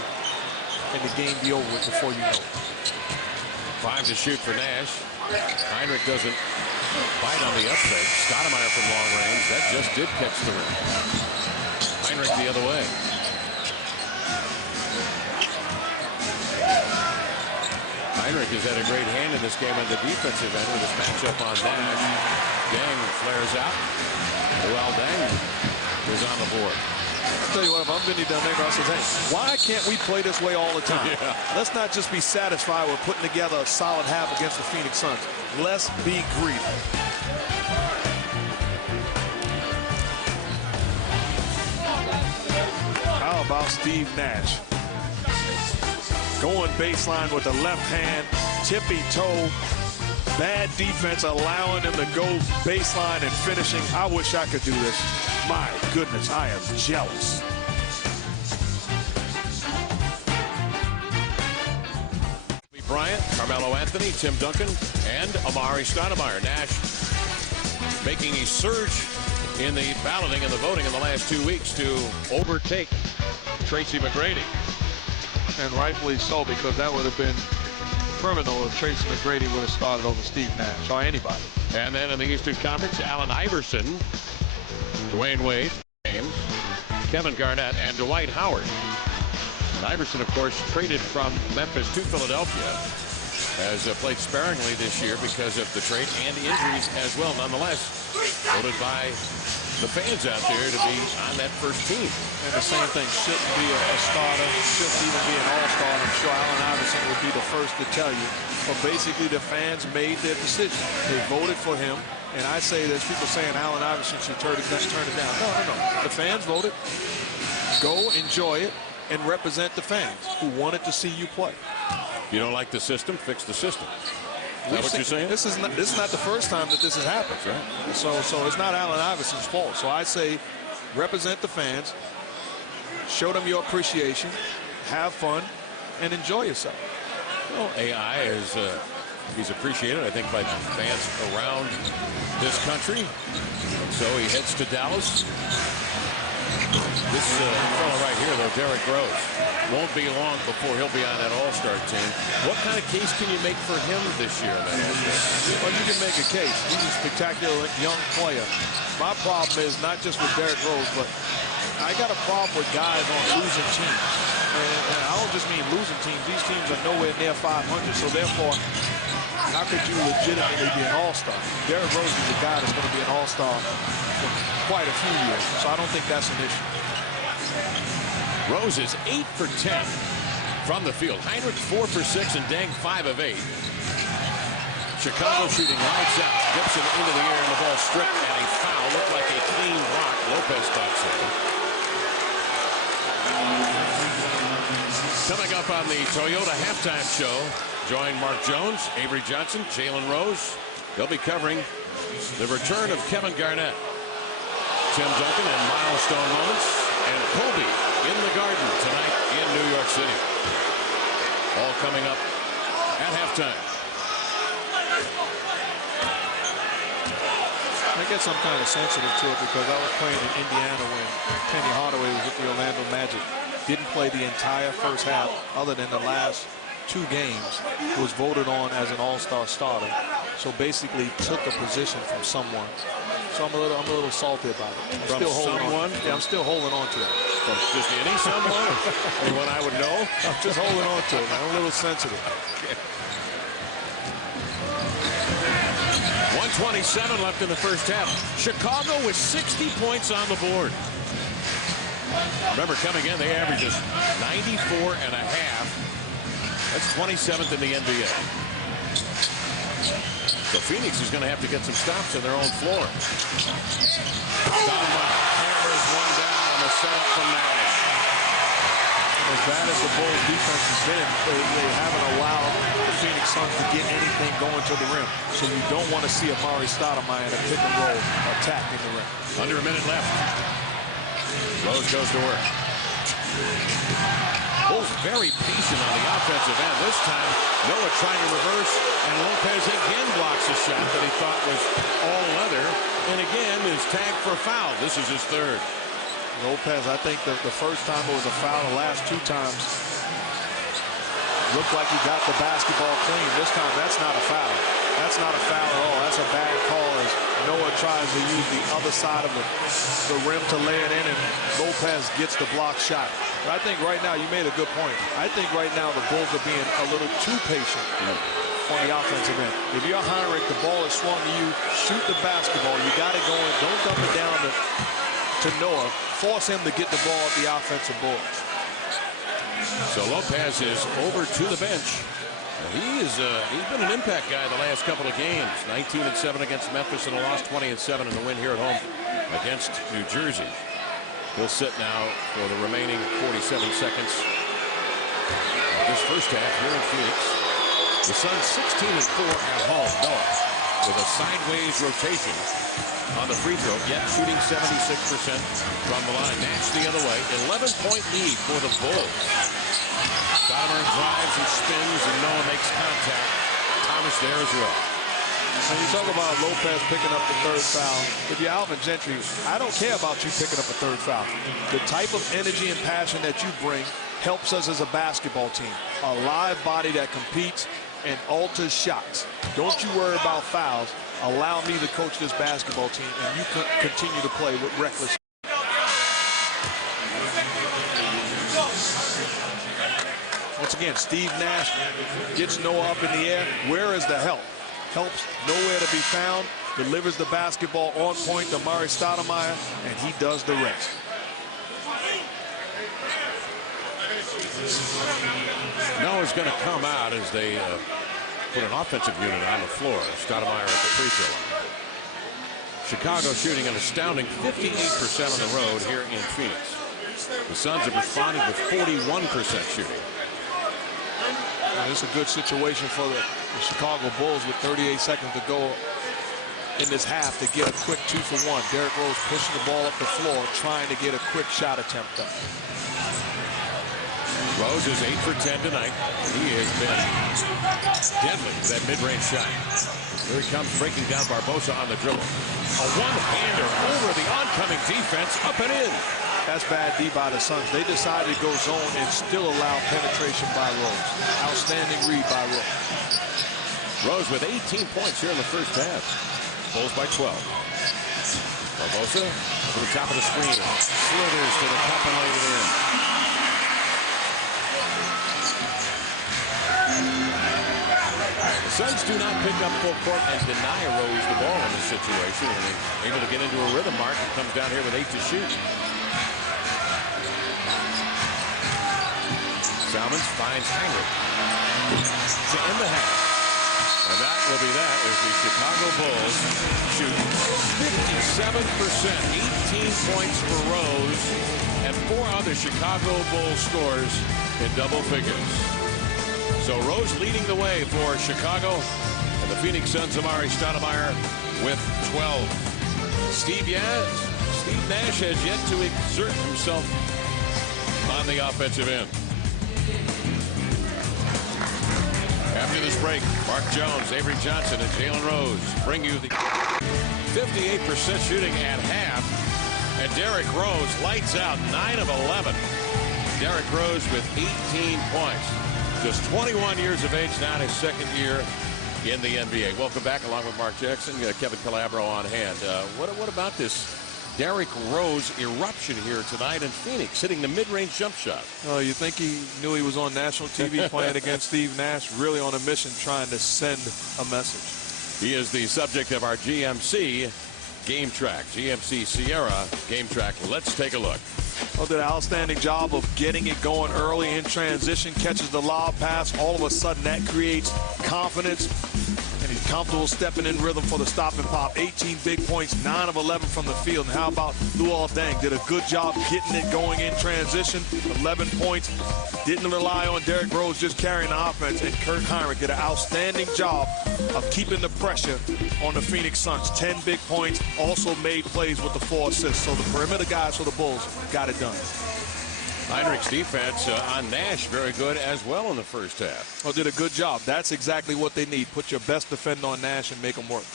and the game be over with before you know it. 5 to shoot for Nash. Heinrich doesn't bite on the upset. Stoudemire from long range. That just did catch the rim. Heinrich the other way. Heinrich has had a great hand in this game on the defensive end with his matchup on Nash. Deng flares out. Well, Deng is on the board. I'll tell you what, if I'm Vinny Del Negro, I say, hey, why can't we play this way all the time? Yeah. Let's not just be satisfied with putting together a solid half against the Phoenix Suns. Let's be greedy. How about Steve Nash? going baseline with the left hand, tippy toe. Bad defense allowing him to go baseline and finishing. I wish I could do this. My goodness, I am jealous. Bryant, Carmelo Anthony, Tim Duncan, and Amari Stoudemire. Nash making a surge in the balloting and the voting in the last 2 weeks to overtake Tracy McGrady. And rightfully so, because that would have been criminal if Tracy McGrady would have started over Steve Nash or anybody. And then in the Eastern Conference, Allen Iverson, Dwayne Wade, James, Kevin Garnett, and Dwight Howard. And Iverson, of course, traded from Memphis to Philadelphia, has played sparingly this year because of the trade and injuries as well. Nonetheless, voted by the fans out there to be on that first team. And the same thing, shouldn't be a starter, shouldn't even be an all-star. I'm sure Allen Iverson would be the first to tell you. But basically, the fans made their decision. They voted for him. And I say there's people saying Allen Iverson should turn it down. No. The fans voted. Go enjoy it and represent the fans who wanted to see you play. You don't like the system? Fix the system. Is that what you're saying? This is not the first time that this has happened. Right. So it's not Allen Iverson's fault. So I say represent the fans, show them your appreciation, have fun, and enjoy yourself. Well, AI is he's appreciated, I think, by fans around this country. So he heads to Dallas. This fellow right here, though, Derrick Rose, won't be long before he'll be on that All-Star team. What kind of case can you make for him this year? Well, you can make a case. He's a spectacular young player. My problem is not just with Derrick Rose, but I got a problem with guys on losing teams. And I don't just mean losing teams. These teams are nowhere near 500, so therefore, how could you legitimately be an all-star? Derrick Rose is a guy that's going to be an all-star for quite a few years, so I don't think that's an issue. Rose is 8 for 10 from the field. Heinrich 4 for 6 and Deng 5 of 8. Chicago shooting lights out. Gibson into the air and the ball stripped and a foul. Looked like a clean block. Lopez thought so. Coming up on the Toyota halftime show, join Mark Jones, Avery Johnson, Jalen Rose. They'll be covering the return of Kevin Garnett, Tim Duncan, and milestone moments, and Kobe in the Garden tonight in New York City. All coming up at halftime. I guess I'm kind of sensitive to it because I was playing in Indiana when Penny Hardaway was with the Orlando Magic. Didn't play the entire first half other than the last 2 games. Was voted on as an all-star starter. So basically took a position from someone. So I'm a little salty about it. I'm still holding on. Yeah, I'm still holding on to it. From just any someone? Anyone I would know? I'm just holding on to it. I'm a little sensitive. 1:27 left in the first half. Chicago with 60 points on the board. Remember, coming in, they average just 94 and a half. That's 27th in the NBA. So Phoenix is going to have to get some stops on their own floor. Stoudemire hammers one down on the setup from Nash. As bad as the Bulls defense has been, they haven't allowed the Phoenix Suns to get anything going to the rim. So you don't want to see Amari Stoudemire in a pick and roll attack in the rim. Under a minute left. Rose goes to work. Bulls very patient on the offensive end. This time, Noah trying to reverse, and Lopez again blocks a shot that he thought was all leather, and again is tagged for a foul. This is his third. Lopez, I think the first time it was a foul. The last 2 times looked like he got the basketball clean. This time, that's not a foul. That's not a foul at all. That's a bad call as Noah tries to use the other side of the rim to lay it in, and Lopez gets the block shot. But I think right now, you made a good point. I think right now the Bulls are being a little too patient on the offensive end. If you're Heinrich, the ball is swung to you, shoot the basketball. You got it going. Don't dump it down to Noah. Force him to get the ball at the offensive boards. So Lopez is over to the bench. He's been an impact guy the last couple of games. 19-7 against Memphis and a loss, 20-7 in the win here at home against New Jersey. He'll sit now for the remaining 47 seconds of this first half here in Phoenix. The Suns 16-4 at home. Noah with a sideways rotation on the free throw, yet shooting 76% from the line. Nash the other way. 11-point lead for the Bulls. Stoudemire drives and spins, and Noah makes contact. Thomas there as well. When you talk about Lopez picking up the third foul, if you're Alvin Gentry, I don't care about you picking up a third foul. The type of energy and passion that you bring helps us as a basketball team. A live body that competes and alters shots. Don't you worry about fouls. Allow me to coach this basketball team, and you continue to play with reckless. Once again, Steve Nash gets Noah up in the air. Where is the help? Help's nowhere to be found. Delivers the basketball on point to Amar'e Stoudemire, and he does the rest. Noah's going to come out as they put an offensive unit on the floor. Stoudemire at the free throw line. Chicago shooting an astounding 58% on the road here in Phoenix. The Suns have responded with 41% shooting. It's a good situation for the Chicago Bulls with 38 seconds to go in this half to get a quick 2-for-1. Derrick Rose pushing the ball up the floor, trying to get a quick shot attempt up. Rose is 8 for 10 tonight. He has been deadly with that mid-range shot. Here he comes, breaking down Barbosa on the dribble. A one-hander over the oncoming defense, up and in. That's bad D by the Suns. They decided to go zone and still allow penetration by Rose. Outstanding read by Rose. Rose with 18 points here in the first half. Bulls by 12. Barbosa to the top of the screen. Slithers to the cup and laid it in. The Suns do not pick up full court and deny Rose the ball in this situation. And they're able to get into a rhythm. Mark comes down here with 8 to shoot. Salmons finds Heinrich to end the half. And that will be that as the Chicago Bulls shoot 57%, 18 points for Rose, and 4 other Chicago Bulls scores in double figures. So Rose leading the way for Chicago, and the Phoenix Suns' Amar'e Stoudemire with 12. Steve Nash has yet to exert himself on the offensive end. After this break, Mark Jones, Avery Johnson, and Jalen Rose bring you the 58% shooting at half. And Derrick Rose lights out 9 of 11. Derrick Rose with 18 points. Just 21 years of age now, his second year in the NBA. Welcome back along with Mark Jackson, Kevin Calabro on hand. What about this Derrick Rose eruption here tonight in Phoenix, hitting the mid-range jump shot? Oh, you think he knew he was on national TV playing against Steve Nash, really on a mission trying to send a message. He is the subject of our GMC Game Track, GMC Sierra Game Track. Let's take a look. Oh, did an outstanding job of getting it going early in transition, catches the lob pass. All of a sudden, that creates confidence. And he's comfortable stepping in rhythm for the stop and pop. 18 big points, 9 of 11 from the field. And how about Luol Deng? Did a good job getting it going in transition. 11 points. Didn't rely on Derrick Rose just carrying the offense. And Kirk Heinrich did an outstanding job of keeping the pressure on the Phoenix Suns. 10 big points. Also made plays with the 4 assists. So the perimeter guys for the Bulls got it done. Heinrich's defense on Nash very good as well in the first half. Well, did a good job. That's exactly what they need. Put your best defender on Nash and make him work.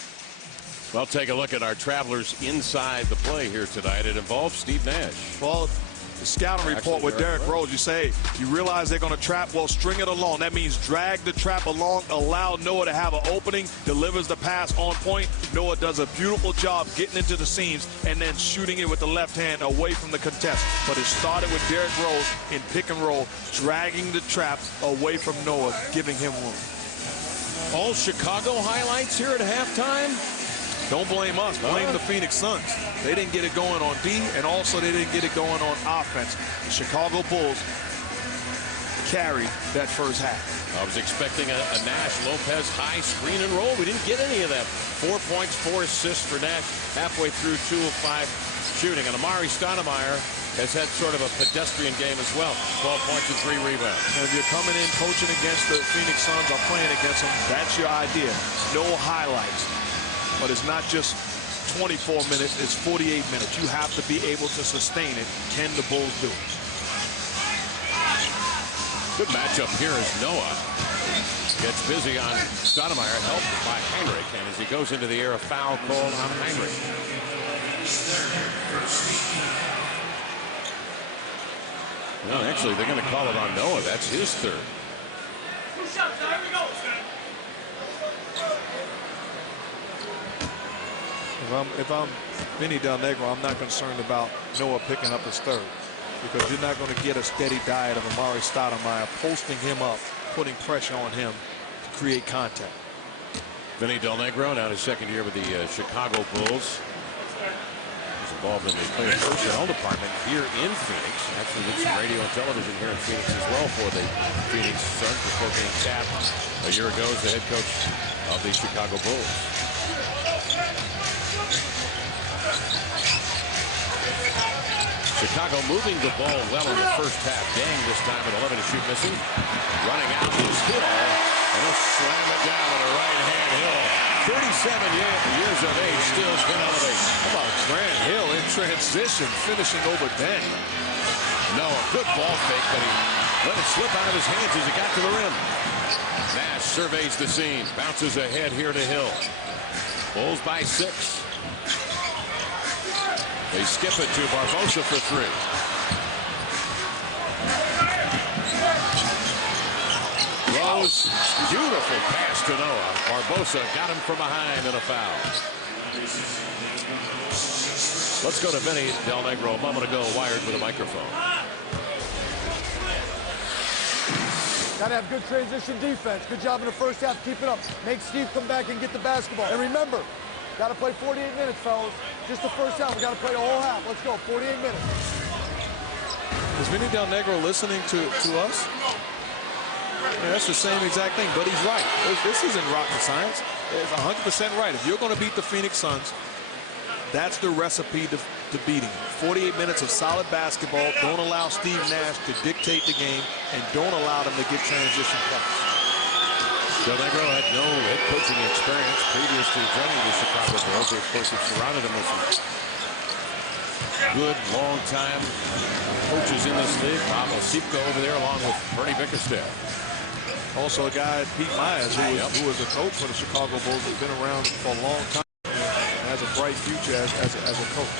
Well, take a look at our travelers inside the play here tonight. It involves Steve Nash. Well, the scouting report with Derrick Rose, you say, you realize they're going to trap, well, string it along. That means drag the trap along, allow Noah to have an opening, delivers the pass on point. Noah does a beautiful job getting into the seams and then shooting it with the left hand away from the contest. But it started with Derrick Rose in pick and roll, dragging the traps away from Noah, giving him room. All Chicago highlights here at halftime? Don't blame us. Blame the Phoenix Suns. They didn't get it going on D, and also they didn't get it going on offense. The Chicago Bulls carried that first half. I was expecting a Nash-Lopez high screen and roll. We didn't get any of that. 4 points, 4 assists for Nash halfway through 2 of 5 shooting. And Amar'e Stoudemire has had sort of a pedestrian game as well. 12 points and 3 rebounds. And if you're coming in coaching against the Phoenix Suns or playing against them, that's your idea. No highlights. But it's not just 24 minutes, it's 48 minutes. You have to be able to sustain it. Can the Bulls do it? Good matchup here as Noah gets busy on Stoudemire, helped by Heinrich. And as he goes into the air, a foul called on Heinrich. No, actually, they're going to call it on Noah. That's his third. If I'm Vinny Del Negro, I'm not concerned about Noah picking up his third, because you're not going to get a steady diet of Amari Stoudemire posting him up, putting pressure on him to create contact. Vinny Del Negro, now his second year with the Chicago Bulls. He's involved in the player personnel department here in Phoenix. Actually did some radio and television here in Phoenix as well for the Phoenix Suns before being tapped a year ago as the head coach of the Chicago Bulls. Chicago moving the ball well in the first half. Dang this time with 11 to shoot missing. Running out is Hill. And he'll slam it down with a right hand. Hill, 37 years of age, still can elevate. How about Grant Hill in transition, finishing over Deng? No, a good ball fake, but he let it slip out of his hands as he got to the rim. Nash surveys the scene, bounces ahead here to Hill. Bulls by 6. They skip it to Barbosa for 3. Rose, beautiful pass to Noah. Barbosa got him from behind and a foul. Let's go to Vinny Del Negro a moment ago, wired with a microphone. Got to have good transition defense. Good job in the first half. Keep it up. Make Steve come back and get the basketball. And remember, got to play 48 minutes, fellas. Just the first half. We got to play the whole half. Let's go. 48 minutes. Is Vinny Del Negro listening to us? Yeah, that's the same exact thing, but he's right. This isn't rocket science. It's 100% right. If you're going to beat the Phoenix Suns, that's the recipe to beating. 48 minutes of solid basketball. Don't allow Steve Nash to dictate the game, and don't allow them to get transition points. Del Negro had no head coaching experience previous to joining the Chicago Bulls. They, of course, have surrounded him with some good, long-time coaches in this league. Bob Osipka over there, along with Bernie Bickerstaff. Also a guy, Pete Myers, who was a coach for the Chicago Bulls, has been around for a long time and has a bright future as a coach.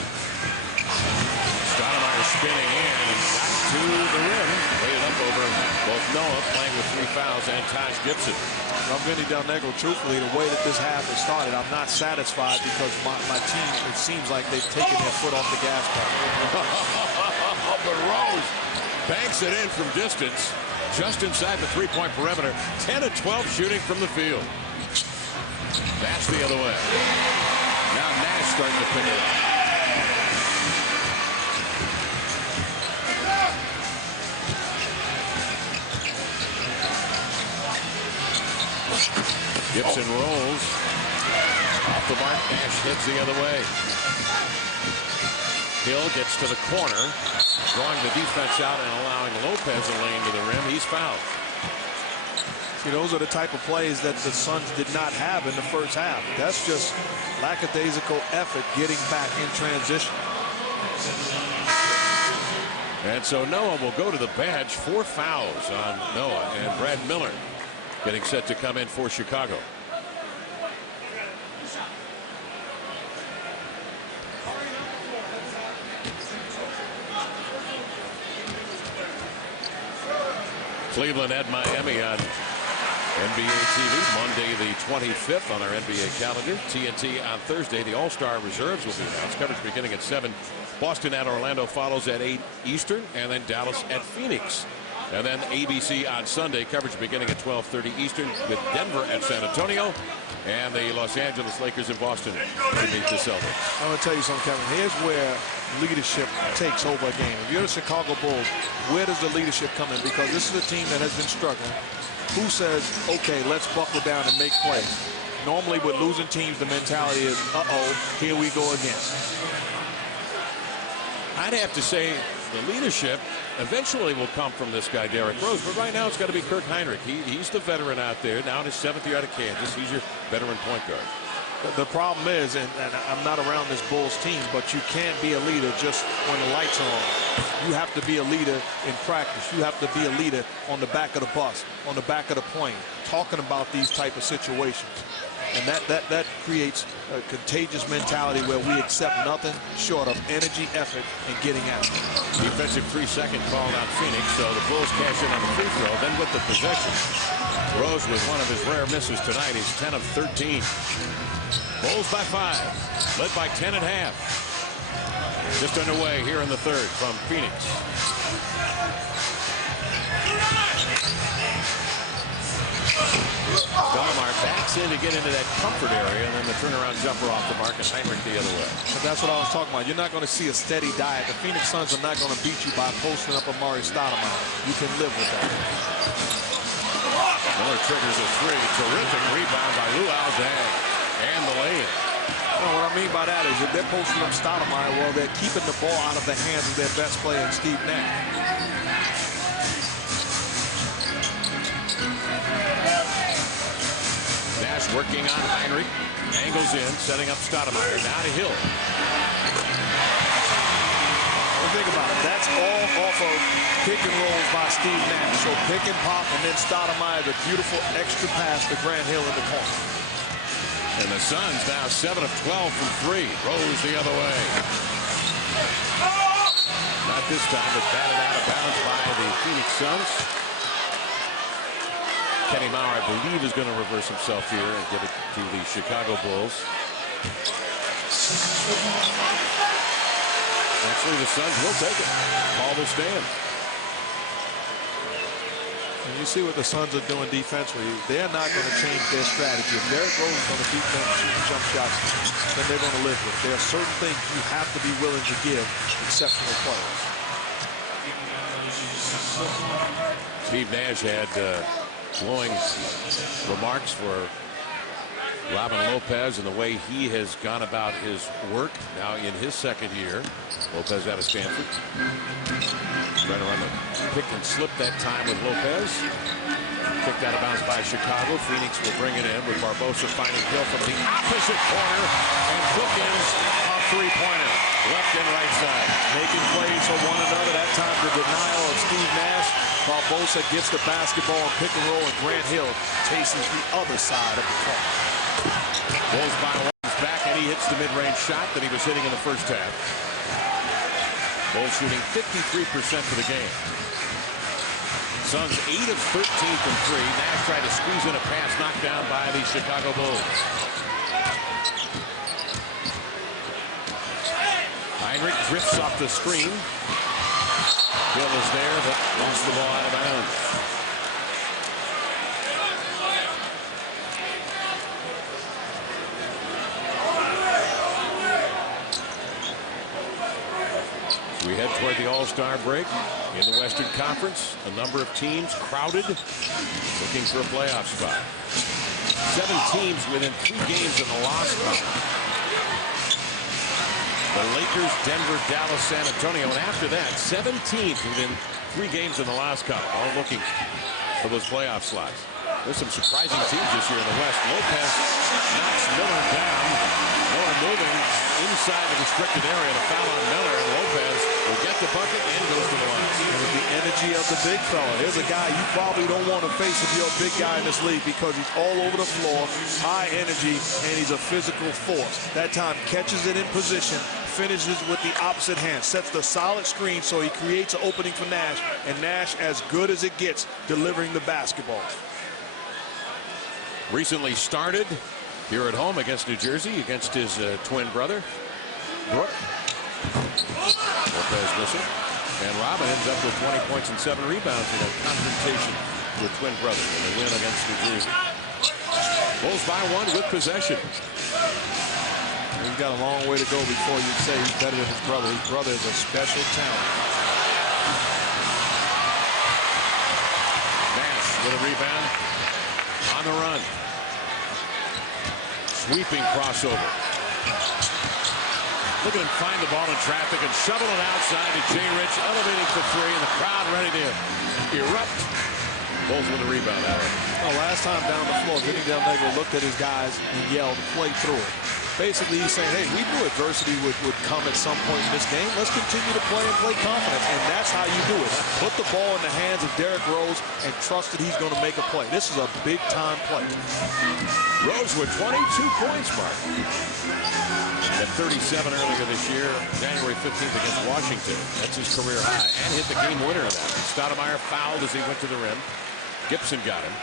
Stoudemire spinning in and got to the rim. Laid it up over both Noah, playing with 3 fouls, and Taj Gibson. I'm Vinny Del Negro. Truthfully, the way that this half has started, I'm not satisfied because my team, it seems like they've taken their foot off the gas pedal. But Rose banks it in from distance, just inside the 3-point perimeter. 10 of 12 shooting from the field. That's the other way. Now Nash starting to pick it up. Gibson rolls. Off the mark, Nash heads the other way. Hill gets to the corner, drawing the defense out and allowing Lopez a lane to the rim. He's fouled. See, those are the type of plays that the Suns did not have in the first half. That's just lackadaisical effort getting back in transition. And so Noah will go to the bench. 4 fouls on Noah, and Brad Miller getting set to come in for Chicago. Cleveland at Miami on NBA TV Monday the 25th on our NBA calendar. TNT on Thursday. The All-Star reserves will be announced. Coverage beginning at 7. Boston at Orlando follows at 8 Eastern, and then Dallas at Phoenix. And then ABC on Sunday, coverage beginning at 12:30 Eastern with Denver at San Antonio and the Los Angeles Lakers in Boston to meet the Celtics. I'm going to tell you something, Kevin. Here's where leadership takes over a game. If you're the Chicago Bulls, where does the leadership come in? Because this is a team that has been struggling. Who says, okay, let's buckle down and make plays? Normally with losing teams, the mentality is, uh-oh, here we go again. I'd have to say the leadership eventually will come from this guy, Derrick Rose. But right now it's got to be Kirk Hinrich. He's the veteran out there. Now in his 7th year out of Kansas. He's your veteran point guard. The problem is, and I'm not around this Bulls team, but you can't be a leader just when the lights are on. You have to be a leader in practice. You have to be a leader on the back of the bus, on the back of the plane, talking about these type of situations. And that creates a contagious mentality where we accept nothing short of energy, effort, and getting out. Defensive 3-second called out Phoenix, so the Bulls cash in on the free throw. Then with the possession, Rose with one of his rare misses tonight. He's 10 of 13. Bulls by 5, led by 10 at half. Just underway here in the 3rd from Phoenix. Stoudemire backs in to get into that comfort area, and then the turnaround jumper off the mark, and Hinrich the other way. But that's what I was talking about. You're not going to see a steady diet. The Phoenix Suns are not going to beat you by posting up Amari Stoudemire. You can live with that. Miller triggers a 3. Terrific rebound by Lou Alzan. And the lay-in. What I mean by that is if they're posting up Stoudemire, well, they're keeping the ball out of the hands of their best player, Steve Nash. Nash working on Hinrich. Angles in, setting up Stoudemire. Now to Hill. Well, think about it. That's all off of pick and rolls by Steve Nash. So pick and pop, and then Stoudemire, the beautiful extra pass to Grant Hill in the corner. And the Suns now 7 of 12 from 3. Rose the other way. Not this time, but batted out of bounds by the Phoenix Suns. Kenny Mauer, I believe, is going to reverse himself here and give it to the Chicago Bulls. Actually, the Suns will take it. Ball will stand. And you see what the Suns are doing defensively. They're not going to change their strategy. If Derrick Rose is going to beat them shooting jump shots, then they're going to live with it. There are certain things you have to be willing to give exceptional players. Steve Nash had glowing remarks for Robin Lopez and the way he has gone about his work now in his 2nd year. Lopez out of Stanford. Trying to run the pick and slip that time with Lopez. Kicked out of bounds by Chicago. Phoenix will bring it in with Barbosa finding Hill from the opposite corner. And bookends a 3-pointer. Left and right side. Making plays for one another. That time the denial of Steve Nash. Barbosa gets the basketball and pick and roll, and Grant Hill chases the other side of the court. Bulls by 1 back, and he hits the mid-range shot that he was hitting in the first half. Bulls shooting 53% for the game. Suns 8 of 13 from 3. Nash tried to squeeze in a pass knocked down by the Chicago Bulls. Hinrich drifts off the screen. Hill is there, but lost the ball out of bounds. We head toward the All-Star break in the Western Conference. A number of teams crowded, looking for a playoff spot. 7 teams within 3 games in the loss column. The Lakers, Denver, Dallas, San Antonio, and after that, 7 teams within 3 games in the loss column, all looking for those playoff slots. There's some surprising teams this year in the West. Lopez knocks Miller down. Miller moving inside the restricted area to foul on Miller, and Lopez will get the bucket and goes to the line. With the energy of the big fella. Here's a guy you probably don't want to face if you're a big guy in this league because he's all over the floor, high energy, and he's a physical force. That time catches it in position, finishes with the opposite hand, sets the solid screen so he creates an opening for Nash, and Nash, as good as it gets, delivering the basketball. Recently started here at home against New Jersey, against his twin brother, Brooke. Lopez missing. And Robin ends up with 20 points and 7 rebounds in a confrontation with twin brother in a win against New Jersey. Bulls by 1 with possession. He's got a long way to go before you'd say he's better than his brother. His brother is a special talent. Nash with a rebound. On the run. Sweeping crossover. Look at him find the ball in traffic and shovel it outside to Jay Rich, elevating for three, and the crowd ready to erupt. Bulls with a rebound, Howard. Well, last time down the floor, Vinny Del Negro looked at his guys and yelled, "Play through it." Basically, he's saying, hey, we knew adversity would come at some point in this game. Let's continue to play and play confidence, and that's how you do it. Put the ball in the hands of Derrick Rose and trust that he's going to make a play. This is a big-time play. Rose with 22 points, Mark. At 37 earlier this year, January 15th against Washington. That's his career high, and hit the game winner of that. Stoudemire fouled as he went to the rim. Gibson got him.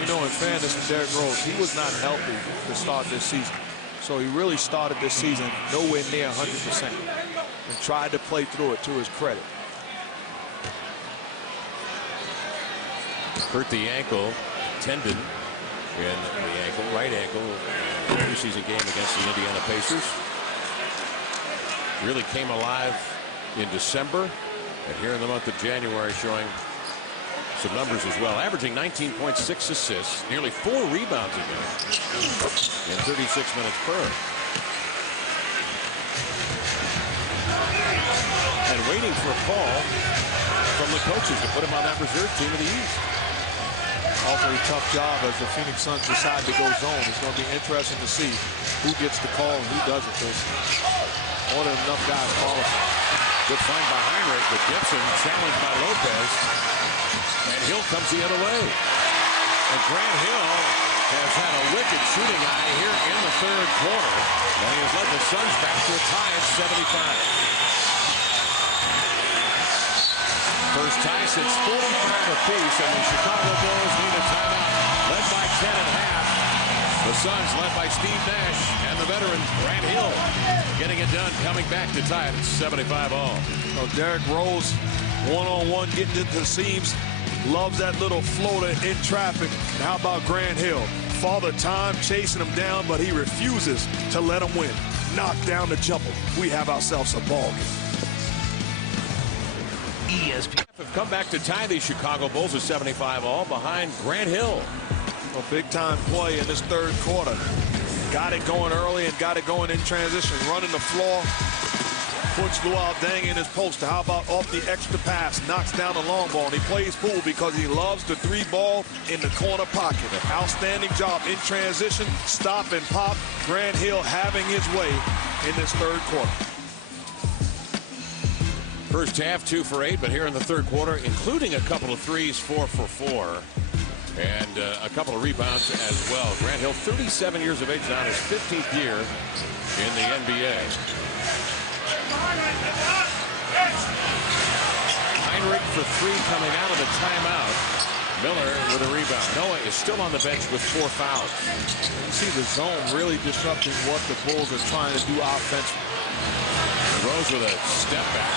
You know, in fairness to Derrick Rose, he was not healthy to start this season. So he really started this season nowhere near 100% and tried to play through it to his credit. Hurt the ankle, tendon in the ankle, right ankle, preseason game against the Indiana Pacers. Really came alive in December, and here in the month of January showing some numbers as well, averaging 19.6 assists, nearly 4 rebounds a game in 36 minutes per. And waiting for a call from the coaches to put him on that reserve team of the East. Awfully tough job as the Phoenix Suns decide to go zone. It's going to be interesting to see who gets the call and who doesn't. There's more than enough guys qualifying. Good find by Heinrich, but Gibson challenged by Lopez. And Hill comes the other way. And Grant Hill has had a wicked shooting eye here in the third quarter. And he has led the Suns back to a tie at 75. First tie since 45 apiece, and the Chicago Bulls need a timeout. Led by 10 at half. The Suns led by Steve Nash and the veteran Grant Hill getting it done, coming back to tie it at 75 all. Well, Derrick Rose, one-on-one, getting into the seams. Loves that little floater in traffic. And how about Grant Hill? Father Time chasing him down, but he refuses to let him win. Knock down the jumper. We have ourselves a ball game. ESPN Have come back to tie the Chicago Bulls at 75 all behind Grant Hill. A big-time play in this third quarter. Got it going early and got it going in transition. Running the floor. Puts Luol Deng in his poster. How about off the extra pass? Knocks down the long ball. And he plays pool because he loves the 3-ball in the corner pocket. Outstanding job in transition. Stop and pop. Grant Hill having his way in this third quarter. First half 2 for 8, but here in the third quarter, including a couple of threes, 4 for 4. And a couple of rebounds as well. Grant Hill, 37 years of age now, his 15th year in the NBA. Heinrich for 3 coming out of the timeout. Miller with a rebound. Noah is still on the bench with 4 fouls. You see the zone really disrupting what the Bulls are trying to do offensively. Rose with a step back.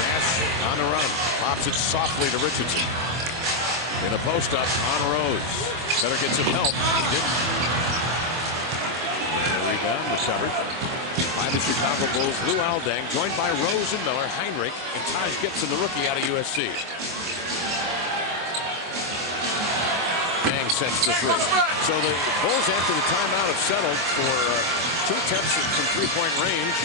Nash on the run. Pops it softly to Richardson. In a post-up on Rose. Better get some help. He didn't. Rebound recovered by the Chicago Bulls. Luol Deng joined by Rose and Miller, Heinrich, and Taj Gibson, the rookie out of USC. Deng sets the three. So the Bulls, after the timeout, have settled for 2 attempts from 3-point range.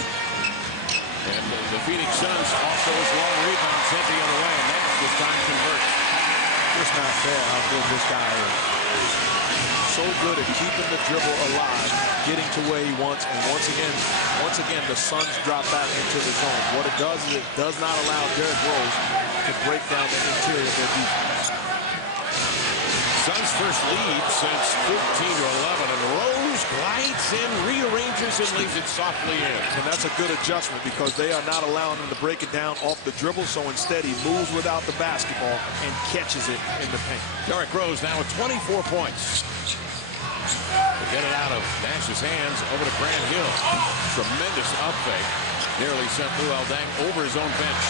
And the Phoenix Suns off those long rebounds sent the other way, and Nash this time converts. It's not fair how good this guy is. So good at keeping the dribble alive, getting to where he wants, and once again, the Suns drop back into the zone. What it does is it does not allow Derrick Rose to break down the interior of their defense. Suns' first lead since 14 to 11, and Rose glides in, rearranges, and leaves it softly in. And that's a good adjustment because they are not allowing him to break it down off the dribble, so instead he moves without the basketball and catches it in the paint. Derrick Rose now with 24 points. To get it out of Nash's hands over to Grant Hill. Tremendous up fake. Nearly sent Luol Deng over his own bench.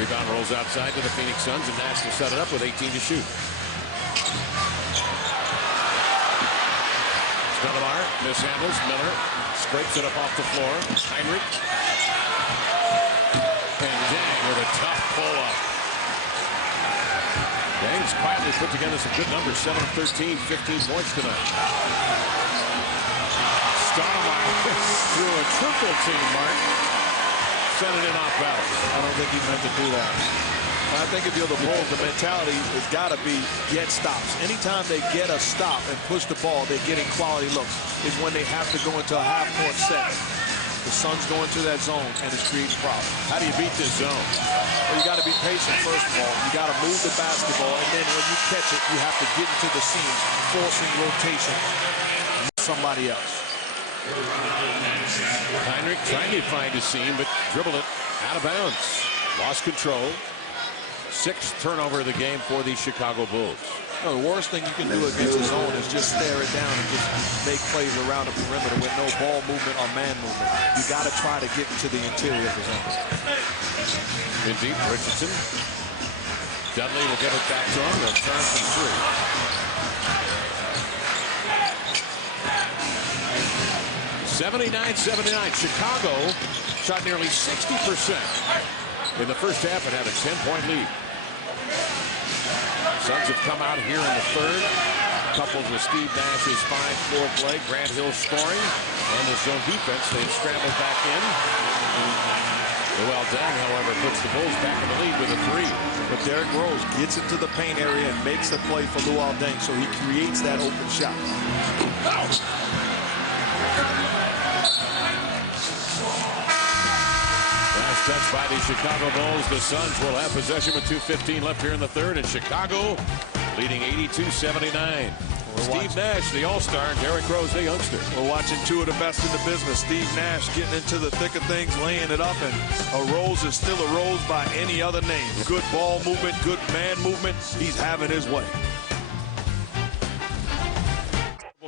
Rebound rolls outside to the Phoenix Suns, and Nash will set it up with 18 to shoot. Stoudemire mishandles. Miller scrapes it up off the floor. Heinrich. And Deng with a tough pull-up. Deng Suns quietly put together some good numbers. 7 of 13, 15 points tonight. Stoudemire threw a triple team, Mark. Sent it in off balance. I don't think he meant to do that. I think if you're the Bulls, the mentality has got to be get stops. Anytime they get a stop and push the ball, they're getting quality looks. Is when they have to go into a half-court set. The Suns go into that zone, and it's creating problems. How do you beat this zone? Well, you got to be patient, first of all. You got to move the basketball, and then when you catch it, you have to get into the seams, forcing rotation. Somebody else. Heinrich trying to find a seam, but dribbled it out of bounds. Lost control. 6th turnover of the game for the Chicago Bulls. No, the worst thing you can do against a zone is just stare it down and just make plays around the perimeter with no ball movement or man movement. You got to try to get into the interior of the zone. In deep, Richardson. Dudley will get it back to him. They'll turn from 3. 79-79. Chicago shot nearly 60%. In the first half, it had a 10-point lead. Suns have come out here in the third, coupled with Steve Nash's fine floor play, Grant Hill scoring, and the zone defense. They scrambled back in. Luol Deng, however, puts the Bulls back in the lead with a 3. But Derrick Rose gets into the paint area and makes the play for Luol Deng, so he creates that open shot. Last touch by the Chicago Bulls. The Suns will have possession with 2:15 left here in the third, and Chicago leading 82-79. Steve Nash, the all-star, and Derrick Rose, the youngster. We're watching two of the best in the business. Steve Nash getting into the thick of things, laying it up, and a Rose is still a Rose by any other name. Good ball movement, good man movement. He's having his way.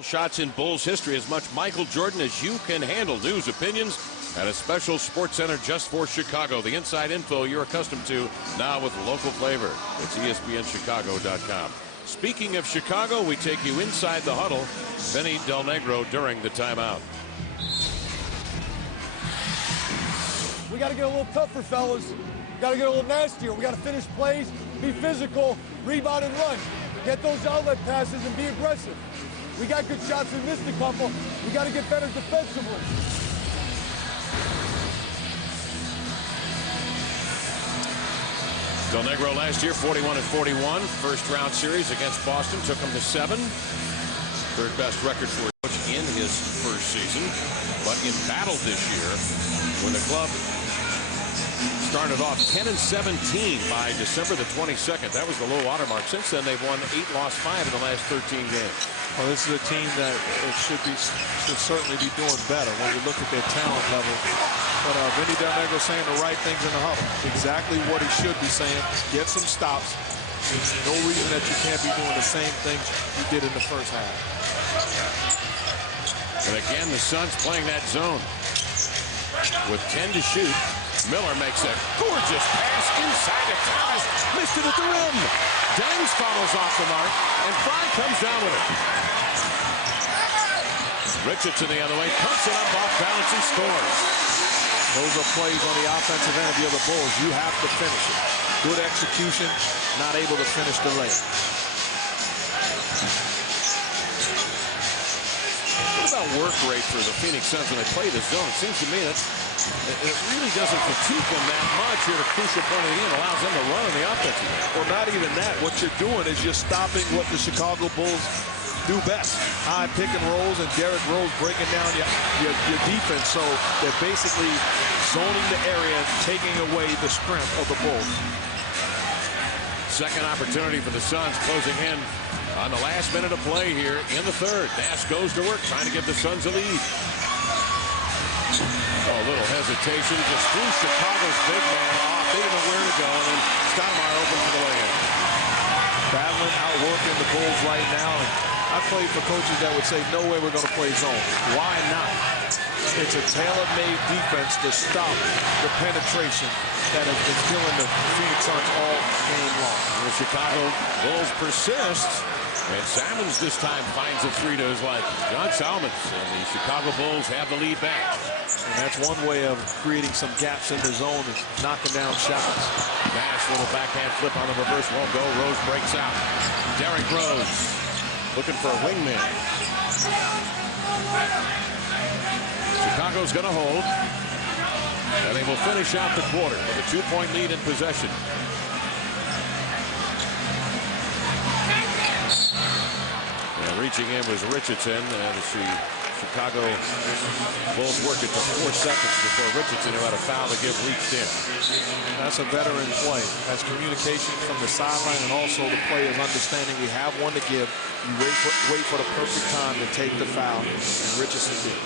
Shots in Bulls history, as much Michael Jordan as you can handle. News, opinions, and a special sports center just for Chicago. The inside info you're accustomed to, now with local flavor. It's ESPNChicago.com. Speaking of Chicago, we take you inside the huddle. Vinny Del Negro during the timeout. We got to get a little tougher, fellas. Got to get a little nastier. We got to finish plays, be physical, rebound and run. Get those outlet passes and be aggressive. We got good shots. We missed a couple. We got to get better defensively. Del Negro last year, 41-41. First round series against Boston took him to 7. Third best record for a coach in his first season. But in battle this year, when the club started off 10-17 by December the 22nd. That was the low water mark. Since then, they've won 8, lost 5 in the last 13 games. Well, this is a team that should certainly be doing better when you look at their talent level. But Vinny Del Negro saying the right things in the huddle. Exactly what he should be saying. Get some stops. There's no reason that you can't be doing the same things you did in the first half. And again, the Suns playing that zone. With 10 to shoot, Miller makes a gorgeous pass inside to Thomas. Missed it at the rim. Deng follows off the mark, and Fry comes down with it. Richardson the other way, pumps it up off balance and scores. Those are plays on the offensive end of the other Bulls. You have to finish it. Good execution, not able to finish the layup. What about work rate for the Phoenix Suns when they play this zone? It seems to me that it really doesn't fatigue them that much here at a crucial point of the game. Allows them to run in the offensive end. Well, not even that. What you're doing is you're stopping what the Chicago Bulls do best. High pick and rolls, and Derrick Rose breaking down your defense. So they're basically zoning the area, taking away the strength of the Bulls. Second opportunity for the Suns, closing in on the last minute of play here in the third. Nash goes to work, trying to give the Suns a lead. Oh, a little hesitation, just threw Chicago's big man off. They didn't know where to go, and then Stoudemire open for the lay-in. Battling, outworking the Bulls right now. And I played for coaches that would say, no way we're going to play zone. Why not? It's a tailor-made defense to stop the penetration that has been killing the Phoenix Suns all game long. The Chicago Bulls persist, and Salmons this time finds a 3 to his life. John Salmons, and the Chicago Bulls have the lead back. And that's one way of creating some gaps in the zone is knocking down shots. Nash, little backhand flip on the reverse, won't go. Rose breaks out. Derrick Rose looking for a wingman. Chicago's going to hold. And they will finish out the quarter with a 2-point lead in possession. And reaching in was Richardson. And the Chicago Bulls work it to 4 seconds before Richardson, who had a foul to give, reached in. That's a veteran play. That's communication from the sideline, and also the players understanding we have one to give. You wait for the perfect time to take the foul, and Richardson did.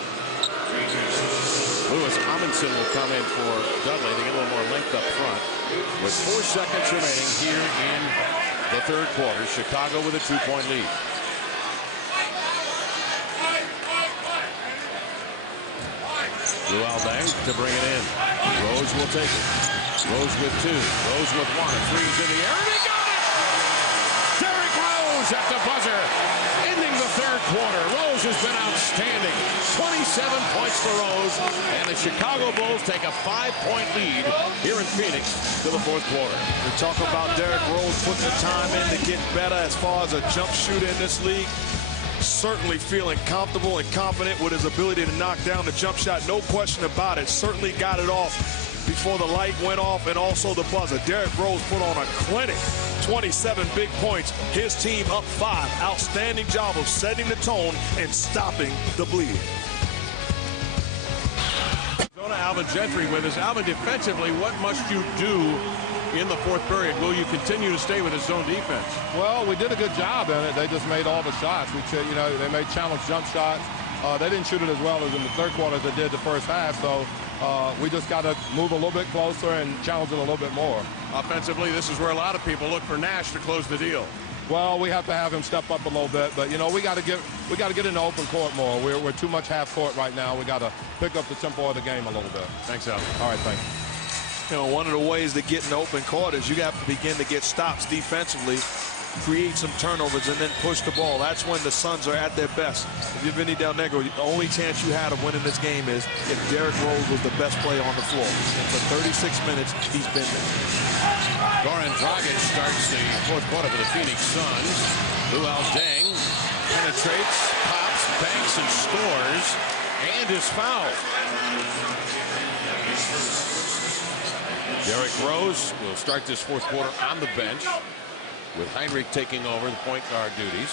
Louis Amundsen will come in for Dudley to get a little more length up front. With 4 seconds remaining here in the third quarter, Chicago with a 2-point lead. Luol Deng to bring it in. Rose will take it. Rose with 2. Rose with 1. Three's in the air, and he got it! Derrick Rose at the buzzer, ending the third quarter. Rose has been outstanding. 27 points for Rose, and the Chicago Bulls take a 5-point lead here in Phoenix to the fourth quarter. We talk about Derrick Rose putting the time in to get better as far as a jump shooter in this league. Certainly feeling comfortable and confident with his ability to knock down the jump shot. No question about it. Certainly got it off before the light went off, and also the buzzer. Derrick Rose put on a clinic. 27 big points. His team up 5. Outstanding job of setting the tone and stopping the bleeding. Alvin Gentry with us. Alvin, defensively, what must you do in the fourth period? Will you continue to stay with his zone defense? Well, we did a good job in it. They just made all the shots. They made challenge jump shots. They didn't shoot it as well as in the third quarter as they did the first half. So we just got to move a little bit closer and challenge it a little bit more. Offensively, this is where a lot of people look for Nash to close the deal. Well, we have to have him step up a little bit, but we got to get in the open court more. We're too much half court right now. We got to pick up the tempo of the game a little bit. Thanks, Al. All right, thanks. One of the ways to get in the open court is you have to begin to get stops defensively, create some turnovers, and then push the ball. That's when the Suns are at their best. If you're Vinny Del Negro, the only chance you had of winning this game is if Derrick Rose was the best player on the floor. And for 36 minutes, he's been there. Goran Dragic starts the fourth quarter for the Phoenix Suns. Luol Deng penetrates, pops, banks, and scores, and is fouled. Derrick Rose will start this fourth quarter on the bench, with Heinrich taking over the point guard duties.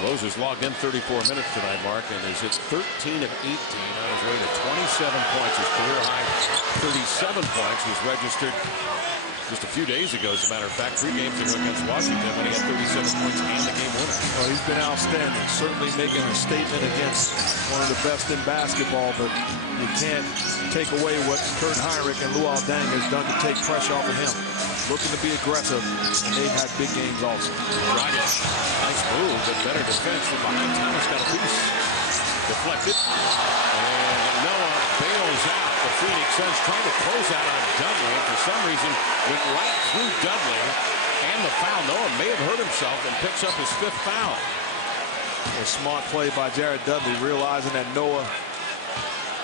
Rose has logged in 34 minutes tonight, Mark, and has hit 13 of 18 on his way to 27 points. His career high 37 points was registered just a few days ago, as a matter of fact, 3 games ago against Washington when he had 37 points and the game winner. Well, he's been outstanding, certainly making a statement against one of the best in basketball, but you can't take away what Kurt Heinrich and Luol Deng has done to take pressure off of him. Looking to be aggressive, and they've had big games also. Dragic, nice move, but better defense from behind. Thomas got a piece. Deflected. And Noah bails out. The Phoenix Suns trying to close out on Dudley, and for some reason went right through Dudley. And the foul. Noah may have hurt himself and picks up his 5th foul. A smart play by Jared Dudley, realizing that Noah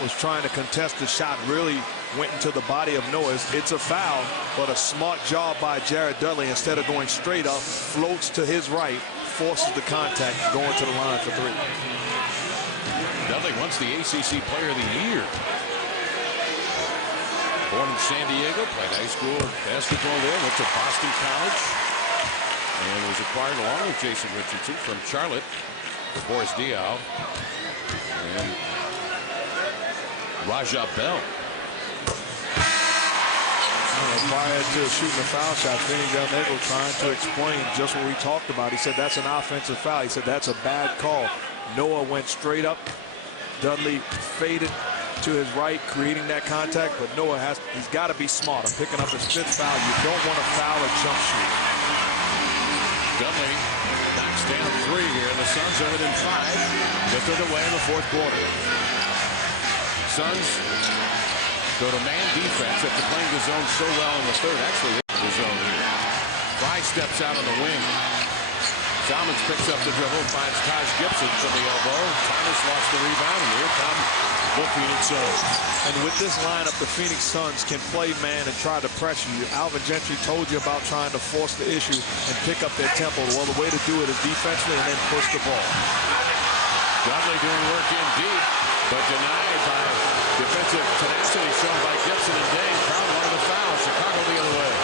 was trying to contest the shot, really went into the body of Noah. It's a foul, but a smart job by Jared Dudley. Instead of going straight up, floats to his right, forces the contact, going to the line for 3. Dudley once the ACC Player of the Year. Born in San Diego, played high school basketball there, went to Boston College, and was acquired along with Jason Richardson from Charlotte for Boris Diaw and Raja Bell. Prior to shooting the foul shot, Vinny Del Negro trying to explain just what we talked about. He said that's an offensive foul. He said that's a bad call. Noah went straight up. Dudley faded to his right, creating that contact, but Noah he's got to be smarter. Picking up his 5th foul. You don't want to foul a jump shoot. Dudley knocks down 3 here. The Suns are within 5. Just underway in the fourth quarter. Suns go to man defense after playing the zone so well in the third. Actually, the zone here. Fry steps out on the wing. Salmons picks up the dribble, finds Taj Gibson from the elbow. Thomas lost the rebound, and here come the Phoenix Suns. And with this lineup, the Phoenix Suns can play man and try to pressure you. Alvin Gentry told you about trying to force the issue and pick up their tempo. Well, the way to do it is defensively and then push the ball. Dudley doing work in deep, but denied by defensive tenacity shown by Gibson and Dane. Crowd wanted a foul. Chicago the other way.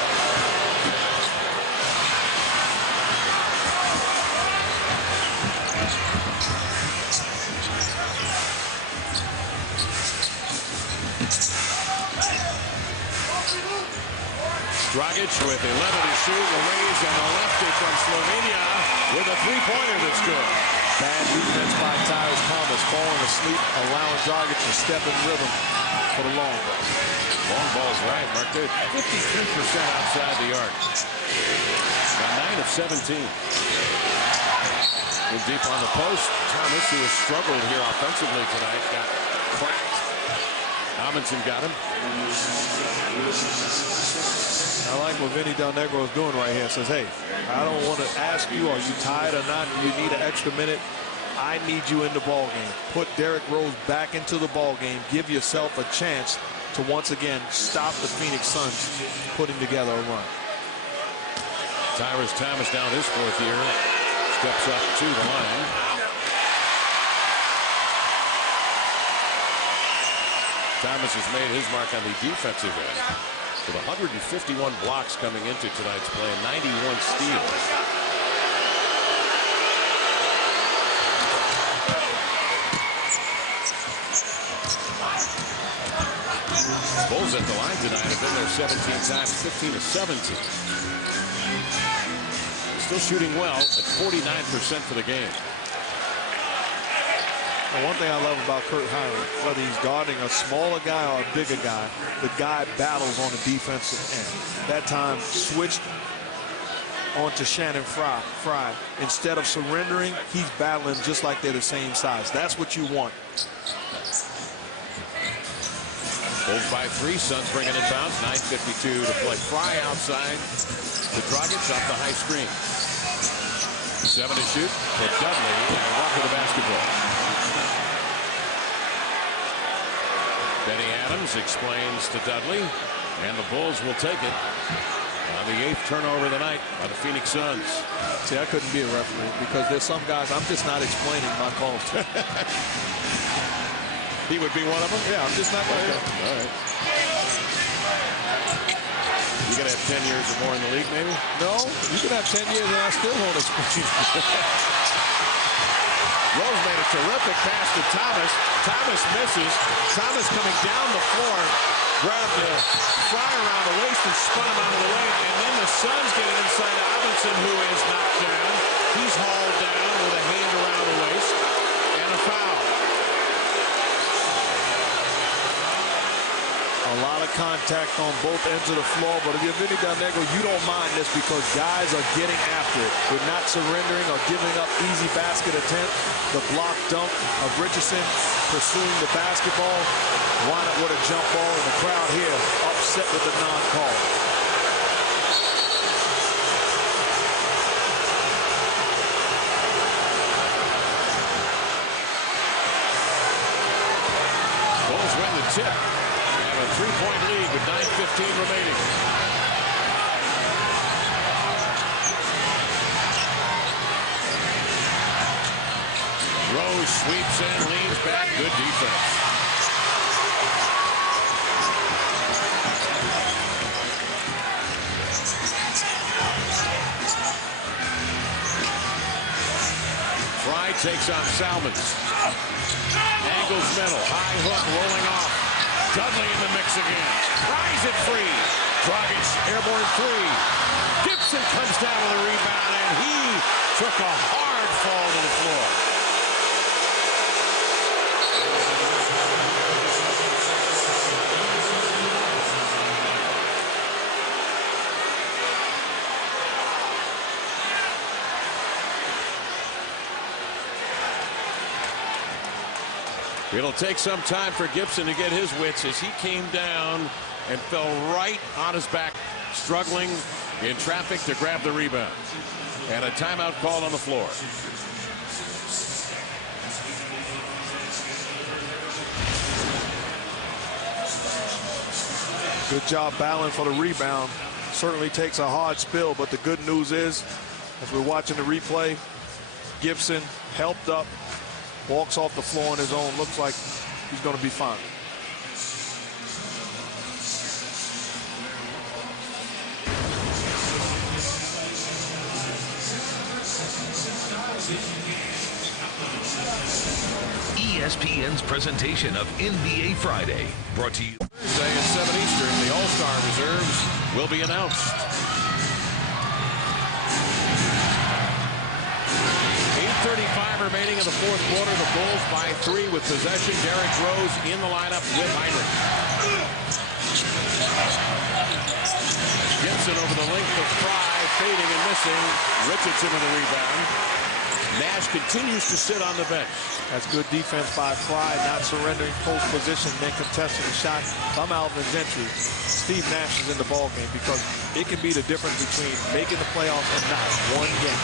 Dragic with 11 to shoot, will raise, and a lefty from Slovenia with a three-pointer that's good. Bad defense by Tyrese Thomas, falling asleep, allowing Dragic to step in rhythm for the long ball. Long ball's right, Mark. 53% outside the arc. Got 9 of 17. In deep on the post, Thomas, who has struggled here offensively tonight, got cracked. Amundsen got him. I like what Vinny Del Negro is doing right here. Says, hey, I don't want to ask you, are you tired or not? You need an extra minute. I need you in the ball game. Put Derrick Rose back into the ball game. Give yourself a chance to once again stop the Phoenix Suns putting together a run. Tyrese Thomas down his fourth year. Steps up to the line. Thomas has made his mark on the defensive end with 151 blocks coming into tonight's play and 91 steals. Bulls at the line tonight have been there 17 times, 15 to 17. Still shooting well at 49% for the game. And one thing I love about Kurt Hinrich, whether he's guarding a smaller guy or a bigger guy, the guy battles on the defensive end. That time switched onto Shannon Fry. Instead of surrendering, he's battling just like they're the same size. That's what you want. Bulls by 3. Suns bring it inbounds. 9:52 to play. Fry outside to Dragic off the high screen. 7 to shoot for Dudley, and Walker the basketball. Benny Adams explains to Dudley, and the Bulls will take it on the 8th turnover of the night by the Phoenix Suns. See, I couldn't be a referee because there's some guys I'm just not explaining my calls to. He would be one of them? Yeah, I'm just not going to. All right. You got to have 10 years or more in the league, maybe? No, you can have 10 years and I still won't explain. Rose made a terrific pass to Thomas. Thomas misses. Thomas coming down the floor, grabbed the Fry around the waist and spun him out of the way. And then the Suns get it inside to Amundsen, who is knocked down. He's hauled down with a hand around the waist and a foul. A lot of contact on both ends of the floor, but if you're Vinny Del Negro, you don't mind this because guys are getting after it. We're not surrendering or giving up easy basket attempt. The block dunk of Richardson pursuing the basketball, wind up with a jump ball, and the crowd here upset with the non-call. Bulls win the tip. A 3-point lead with 9:15 remaining. Rose sweeps in, leans back. Good defense. Fry takes on Salmons. Angles middle. High hook rolling off. Dudley in the mix again. Fries it free. Dragic, airborne 3. Gibson comes down with a rebound, and he took a hard fall to the floor. It'll take some time for Gibson to get his wits as he came down and fell right on his back, struggling in traffic to grab the rebound. And a timeout call on the floor. Good job battling for the rebound. Certainly takes a hard spill, but the good news is, as we're watching the replay, Gibson helped up, walks off the floor on his own. Looks like he's going to be fine. ESPN's presentation of NBA Friday, brought to you Thursday at 7 Eastern, the All-Star reserves will be announced. 8:35 remaining in the fourth quarter. The Bulls by 3 with possession. Derrick Rose in the lineup with Heinrich. Gibson over the length of Fry, fading and missing. Richardson with the rebound. Nash continues to sit on the bench. That's good defense by Fry, not surrendering post position, then contesting the shot. If I'm Alvin Gentry, Steve Nash is in the ballgame because it can be the difference between making the playoffs and not. One game.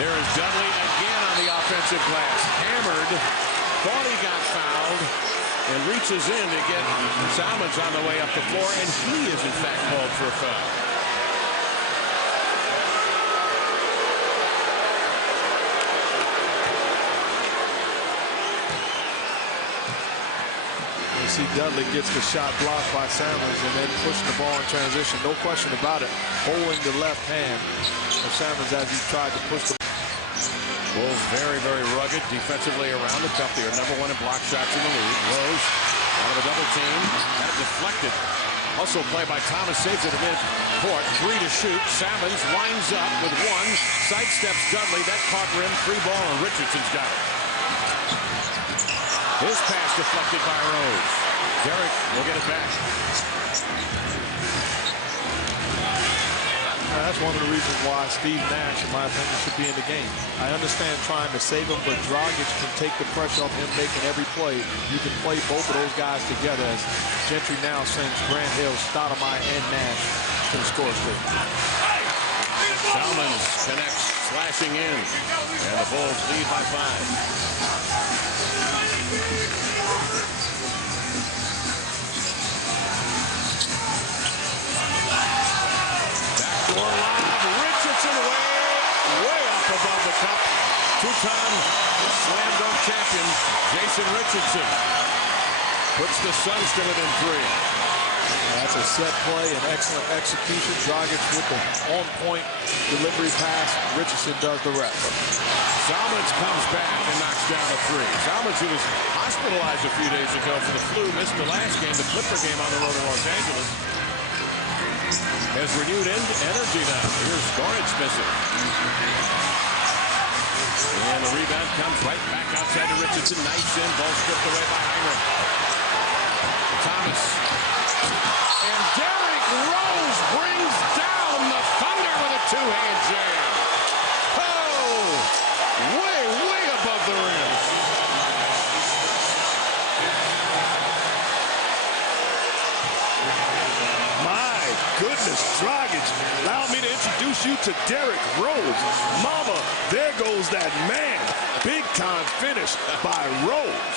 There is Dudley again on the offensive glass. Hammered, thought he got fouled, and reaches in to get Salmons on the way up the floor, and he is in fact called for a foul. You see Dudley gets the shot blocked by Salmons and then pushing the ball in transition. No question about it. Holding the left hand of Salmons as he tried to push the Bulls very, very rugged defensively around the cup. They are #1 in block shots in the league. Rose out of a double team. Got it deflected. Hustle play by Thomas, saves it in mid-court. 3 to shoot. Salmons winds up with 1. Sidesteps Dudley. That caught rim. Free ball, and Richardson's got it. His pass deflected by Rose. Derrick will get it back. That's one of the reasons why Steve Nash, in my opinion, should be in the game. I understand trying to save him, but Dragic can take the pressure off him making every play. You can play both of those guys together as Gentry now sends Grant Hill, Stoudemire, and Nash to the score sheet. Salmons connects, slashing in, and the Bulls lead by 5. Backdoor lob, Richardson way up above the cup. Two-time slam dunk champion Jason Richardson puts the Suns to within 3. That's a set play and excellent execution. Dragic with the on-point delivery pass. Richardson does the rest. Salmons comes back and knocks down a 3. Salmons, who was hospitalized a few days ago for the flu, missed the last game, the Clipper game on the road in Los Angeles, has renewed energy now. Here's Gorich missing. And the rebound comes right back outside to Richardson. Nice in, ball stripped away by Heinrich. Thomas. And Derrick Rose brings down the Thunder with a 2-hand jam. Oh! Way above the rim. My goodness, Dragic, allow me to introduce you to Derrick Rose. Mama, there goes that man. Big time finish by Rose.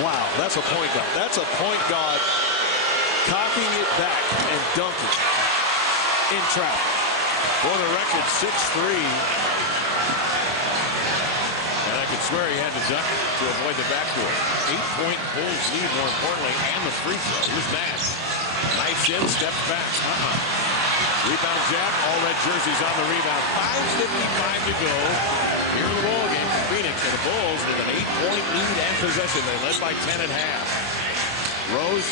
Wow, that's a point guard. That's a point guard cocking it back and dunking in traffic. For the record, 6'3". And I could swear he had to duck to avoid the backdoor. 8-point Bulls lead, more importantly, and the free throw. Here's Nash. Nice in, steps back. Rebound jab, all red jerseys on the rebound. 5:55 to go here in the ball game. Phoenix and the Bulls with an 8-point lead and possession. They led by 10 at half. Rose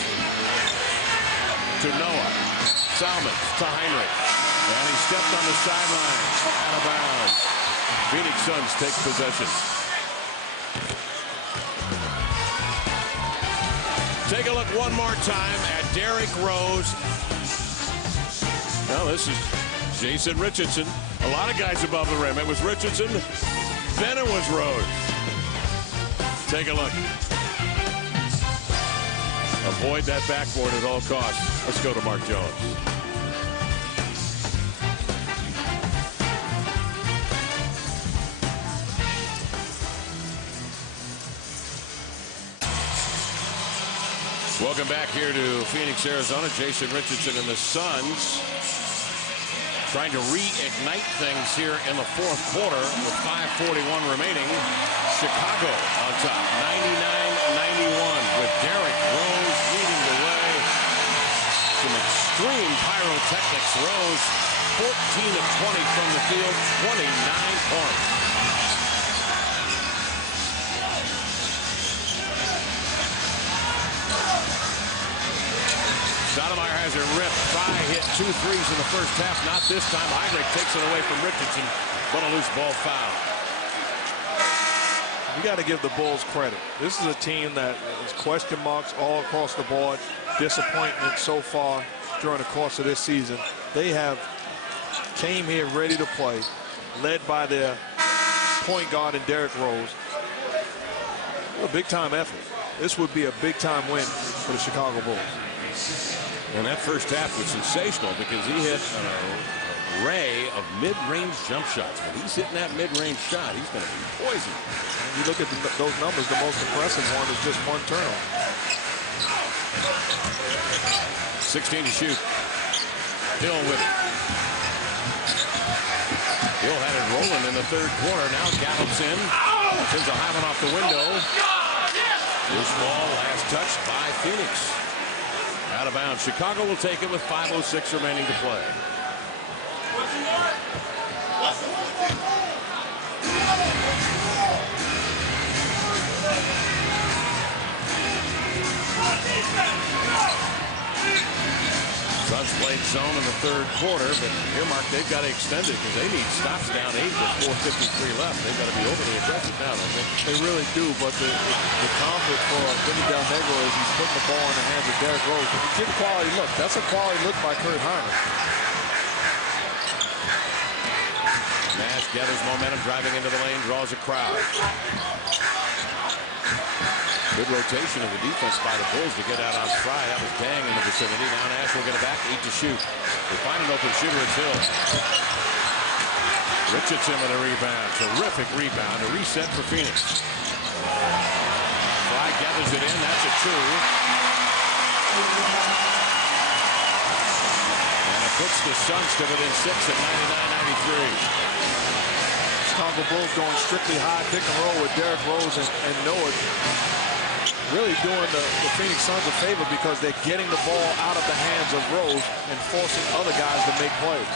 to Noah. Salmons to Heinrich. And he stepped on the sideline. Out of bounds. Phoenix Suns take possession. Take a look one more time at Derrick Rose. Well, this is Jason Richardson A lot of guys above the rim. It was Richardson, then it was Rose. Take a look. Avoid that backboard at all costs. Let's go to Mark Jones. Welcome back here to Phoenix, Arizona. Jason Richardson and the Suns trying to reignite things here in the fourth quarter with 5:41 remaining. Chicago on top, 99-91 with Derrick Rose leading the way. Some extreme pyrotechnics. Rose 14 of 20 from the field, 29 points. Stoudemire has it ripped. Fry hit 2 threes in the first half. Not this time. Heinrich takes it away from Richardson, but a loose ball foul. You got to give the Bulls credit. This is a team that has question marks all across the board. Disappointment so far during the course of this season. They have came here ready to play, led by their point guard in Derrick Rose. A big-time effort. This would be a big-time win for the Chicago Bulls. And that first half was sensational because he hit an array of mid-range jump shots. When he's hitting that mid-range shot, he's going to be poisoned. When you look at those numbers, the most impressive one is just 1 turnover. 16 to shoot. Hill with it. Hill had it rolling in the third quarter. Now gallops in. Sends a high one off the window. This ball last touched by Phoenix. Out of bounds. Chicago will take it with 5:06 remaining to play. Suns played zone in the third quarter, but here, Mark, they've got to extend it because they need stops down 8 with 4:53 left. They've got to be overly aggressive now, don't they? They really do, but the conflict for Vinny Del Negro is he's putting the ball in the hands of Derrick Rose. If you get a quality look, that's a quality look by Kurt Heinrich. Nash gathers momentum, driving into the lane, draws a crowd. Good rotation of the defense by the Bulls to get out on Fry. That was Dang in the vicinity. Now Nash will get it back, 8 to shoot. They find an open shooter, it's Hill. Richardson with a rebound. Terrific rebound. A reset for Phoenix. Fry gathers it in. That's a 2. And it puts the Suns to within 6 at 99-93. Chicago Bulls going strictly high pick and roll with Derrick Rose and Noah. Really doing the Phoenix Suns a favor because they're getting the ball out of the hands of Rose and forcing other guys to make plays.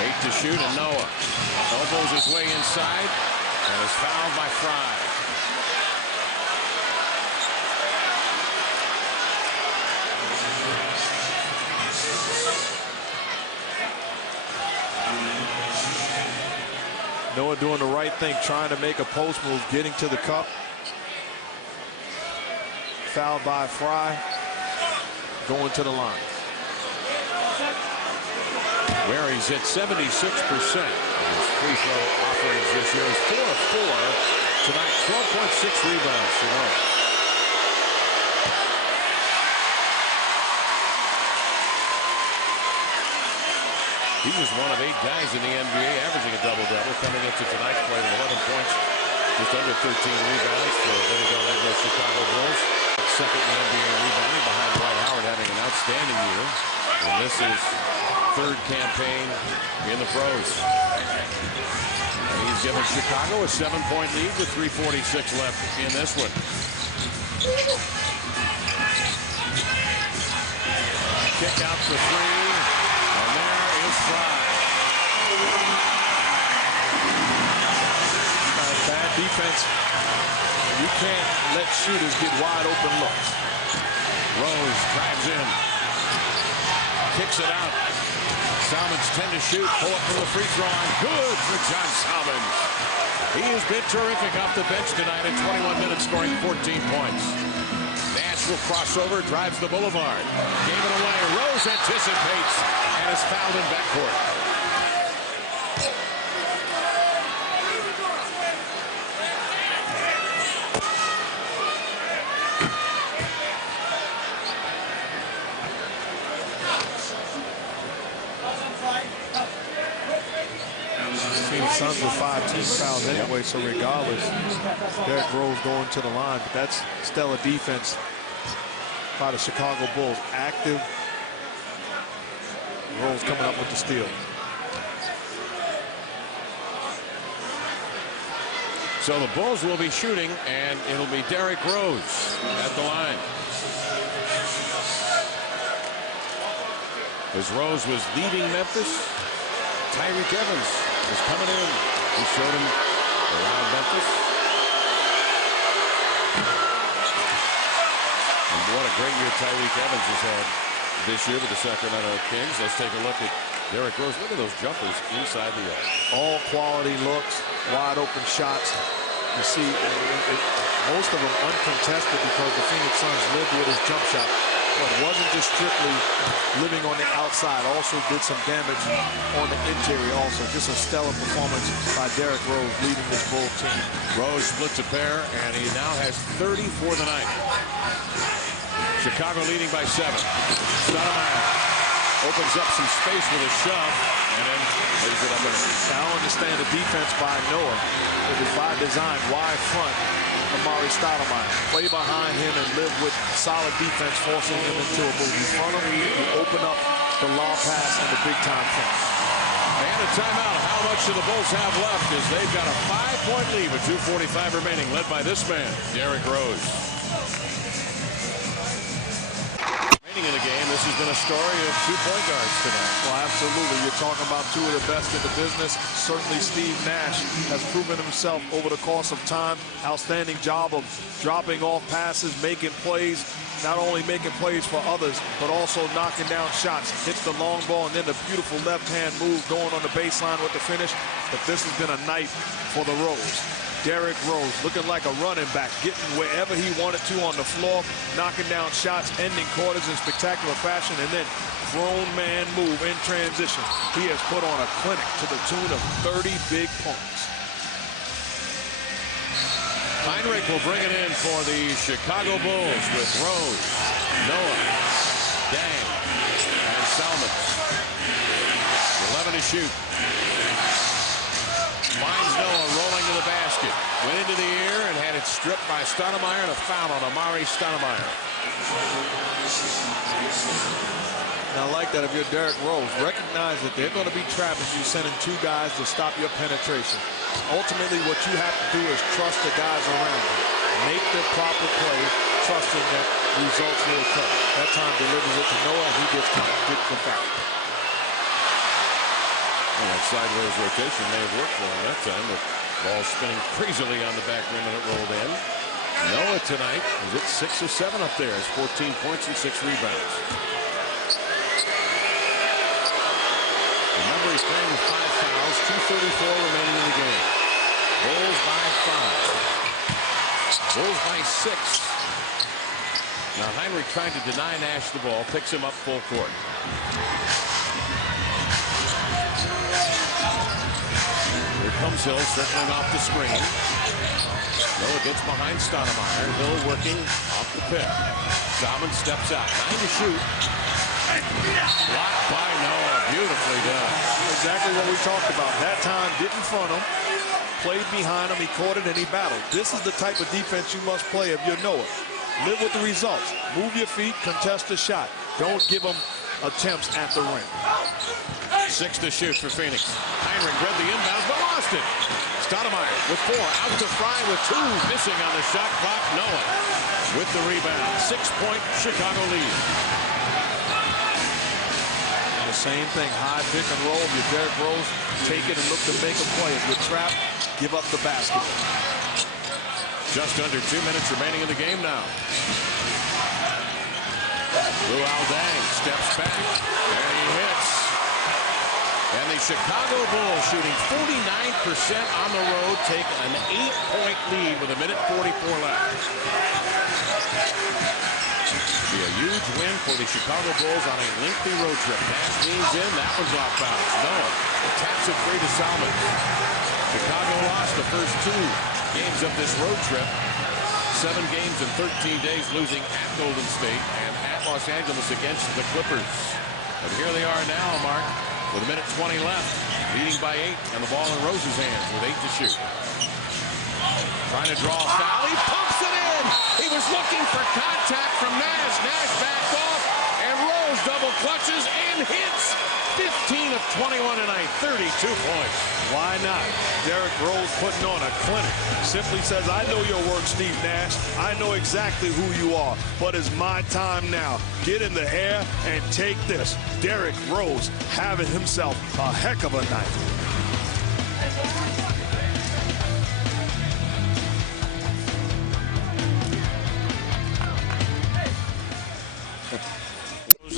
8 to shoot, and Noah elbows his way inside and is fouled by Fry. Noah doing the right thing, trying to make a post move, getting to the cup. Fouled by Fry, going to the line. Where he's hit 76% of his free throw offerings this year. He's 4 of 4 tonight, 12.6 rebounds for Noah. He was one of 8 guys in the NBA averaging a double-double coming into tonight's play with 11 points, just under 13 rebounds for Vinny Del Negro's Chicago Bulls. Second in the NBA rebounding behind Dwight Howard having an outstanding year. And this is third campaign in the pros. And he's given Chicago a 7-point lead with 3:46 left in this one. Kick out for 3. And there is Fry. Bad defense. You can't let shooters get wide open looks. Rose drives in. Kicks it out. Salmons 10 to shoot. Pull up from the free throw line. Good for John Salmons. He has been terrific off the bench tonight at 21 minutes, scoring 14 points. Nash will cross over, drives the boulevard. Gave it away. Rose anticipates and is fouled in backcourt. Suns with 5 team fouls anyway, so regardless, Derrick Rose going to the line. But that's stellar defense by the Chicago Bulls. Active. Rose coming up with the steal. So the Bulls will be shooting, and it'll be Derrick Rose at the line. As Rose was leaving Memphis, Tyreke Evans is coming in. He showed him around Memphis. And what a great year Tyreke Evans has had this year with the Sacramento Kings. Let's take a look at Derrick Rose. Look at those jumpers inside the arc. All quality looks, wide open shots. You see, most of them uncontested because the Phoenix Suns lived with his jump shot. But it wasn't just strictly living on the outside. Also did some damage on the interior also. Just a stellar performance by Derrick Rose leading this Bull team. Rose splits a pair, and he now has 30 for the night. Chicago leading by 7. Stoudemire opens up some space with a shove, and then lays it up in. Now, I understand the defense by Noah. It was by design, wide front. Amar'e Stoudemire. Play behind him and live with solid defense, forcing him into a move. You front him, you open up the long pass and the big-time front. And a timeout. How much do the Bulls have left? As they've got a 5-point lead with 2:45 remaining, led by this man, Derrick Rose. In the game, this has been a story of 2 point guards tonight. Well, absolutely. You're talking about 2 of the best in the business. Certainly Steve Nash has proven himself over the course of time. Outstanding job of dropping off passes, making plays, not only making plays for others, but also knocking down shots. Hits the long ball and then the beautiful left-hand move going on the baseline with the finish. But this has been a night for the Rose. Derrick Rose looking like a running back, getting wherever he wanted to on the floor, knocking down shots, ending quarters in spectacular fashion, and then grown man move in transition. He has put on a clinic to the tune of 30 big points. Heinrich will bring it in for the Chicago Bulls with Rose, Noah, Dang, and Salmons. 11 to shoot. Finds Noah rolling to the basket. Went into the air and had it stripped by Stoudemire, and a foul on Amar'e Stoudemire. Now, I like that if you're Derrick Rose. Recognize that they're going to be trapped if you sending 2 guys to stop your penetration. Ultimately, what you have to do is trust the guys around you. Make the proper play, trusting that results will occur. That time delivers it to Noah, and he gets the foul. Well, that sideways rotation may have worked for him that time. The ball spinning crazily on the back rim and it rolled in. Noah tonight is at 6 or 7 up there. Has 14 points and 6 rebounds. Remember, he's playing with 5 fouls. 2:34 remaining in the game. Bulls by 5. Bulls by 6. Now Heinrich trying to deny Nash the ball. Picks him up full court. Here comes Hill circling off the screen. Noah gets behind Stoudemire. Hill working off the pick. Salmon steps out. 9 to shoot. Blocked by Noah. Beautifully done. Exactly what we talked about. That time didn't front him. Played behind him. He caught it and he battled. This is the type of defense you must play if you're Noah. Live with the results. Move your feet. Contest the shot. Don't give them attempts at the rim. 6 to shoot for Phoenix. Heinrich read the inbounds but lost it. Stoudemire with 4. Out to Fry with 2. Missing on the shot clock. Noah with the rebound. 6-point Chicago lead. And the same thing. High pick and roll. If you're Derrick Rose, take it and look to make a play. If you're trapped, give up the basket. Just under 2 minutes remaining in the game now. Luol Deng steps back, and he hits. And the Chicago Bulls shooting 49% on the road, take an 8-point lead with 1:44 left. Be a huge win for the Chicago Bulls on a lengthy road trip. Nash leans in, that was off bounds. Noah taps it free to Salmon. Chicago lost the first 2 games of this road trip. 7 games in 13 days, losing at Golden State and at Los Angeles against the Clippers. But here they are now, Mark, with 1:20 left. leading by 8, and the ball in Rose's hands with 8 to shoot. Trying to draw a foul. He pumps it in. He was looking for contact from Nash. Nash backed off, and Rose double clutches and hits. 15 of 21 tonight, 32 points. Why not? Derrick Rose putting on a clinic. Simply says, I know your work, Steve Nash. I know exactly who you are, but it's my time now. Get in the air and take this. Derrick Rose having himself a heck of a night.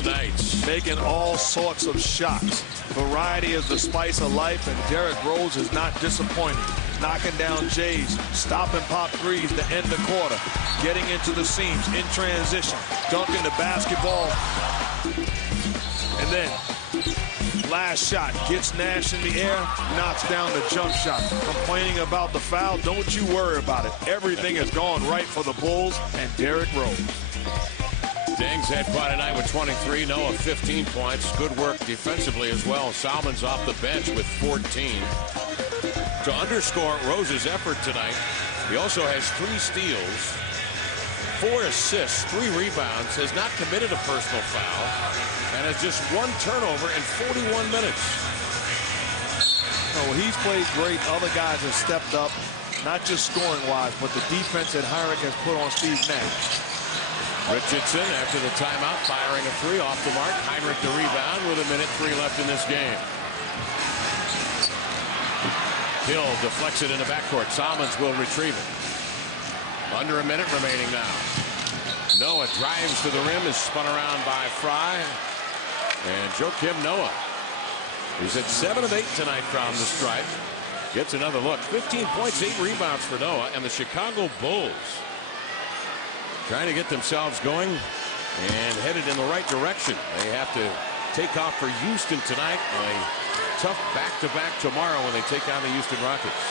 Nights. Making all sorts of shots. Variety is the spice of life, and Derrick Rose is not disappointing. Knocking down Jays, stopping pop threes to end the quarter, getting into the seams in transition, dunking the basketball, and then last shot gets Nash in the air, knocks down the jump shot. Complaining about the foul, don't you worry about it. Everything has gone right for the Bulls and Derrick Rose. Dings had quite a night with 23. Noah 15 points. Good work defensively as well. Salmon's off the bench with 14. To underscore Rose's effort tonight, he also has 3 steals, 4 assists, 3 rebounds, has not committed a personal foul, and has just 1 turnover in 41 minutes. Oh, he's played great. Other guys have stepped up, not just scoring-wise, but the defense that Heinrich has put on Steve Nash. Richardson, after the timeout, firing a 3 off the mark. Heinrich the rebound with 1:03 left in this game. Hill deflects it in the backcourt. Salmons will retrieve it. Under a minute remaining now. Noah drives to the rim, is spun around by Fry. And Joakim Noah, he's at 7 of 8 tonight from the stripe. Gets another look. 15 points, 8 rebounds for Noah. And the Chicago Bulls trying to get themselves going and headed in the right direction. They have to take off for Houston tonight. A tough back-to-back tomorrow when they take on the Houston Rockets.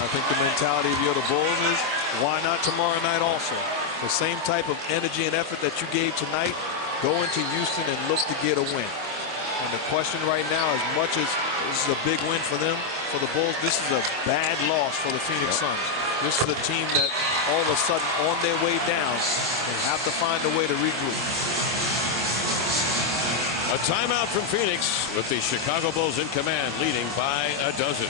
I think the mentality of the Bulls is, why not tomorrow night also? The same type of energy and effort that you gave tonight, go into Houston and look to get a win. And the question right now, as much as this is a big win for them, for the Bulls, this is a bad loss for the Phoenix Suns. This is a team that all of a sudden on their way down and have to find a way to regroup. A timeout from Phoenix with the Chicago Bulls in command, leading by a dozen.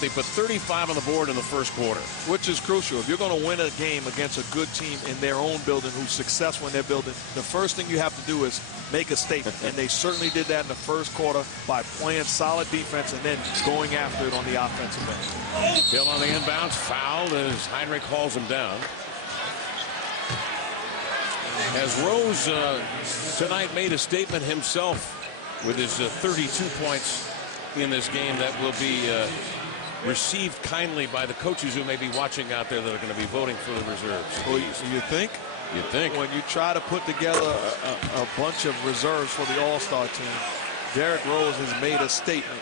They put 35 on the board in the first quarter. Which is crucial. If you're going to win a game against a good team in their own building who's successful in their building, the first thing you have to do is make a statement. And they certainly did that in the first quarter by playing solid defense and then going after it on the offensive end. Hill on the inbounds, fouled as Heinrich hauls him down. As Rose tonight made a statement himself with his 32 points in this game that will be received kindly by the coaches who may be watching out there that are going to be voting for the reserves. Well, you think? You'd think. When you try to put together a bunch of reserves for the All-Star team, Derrick Rose has made a statement,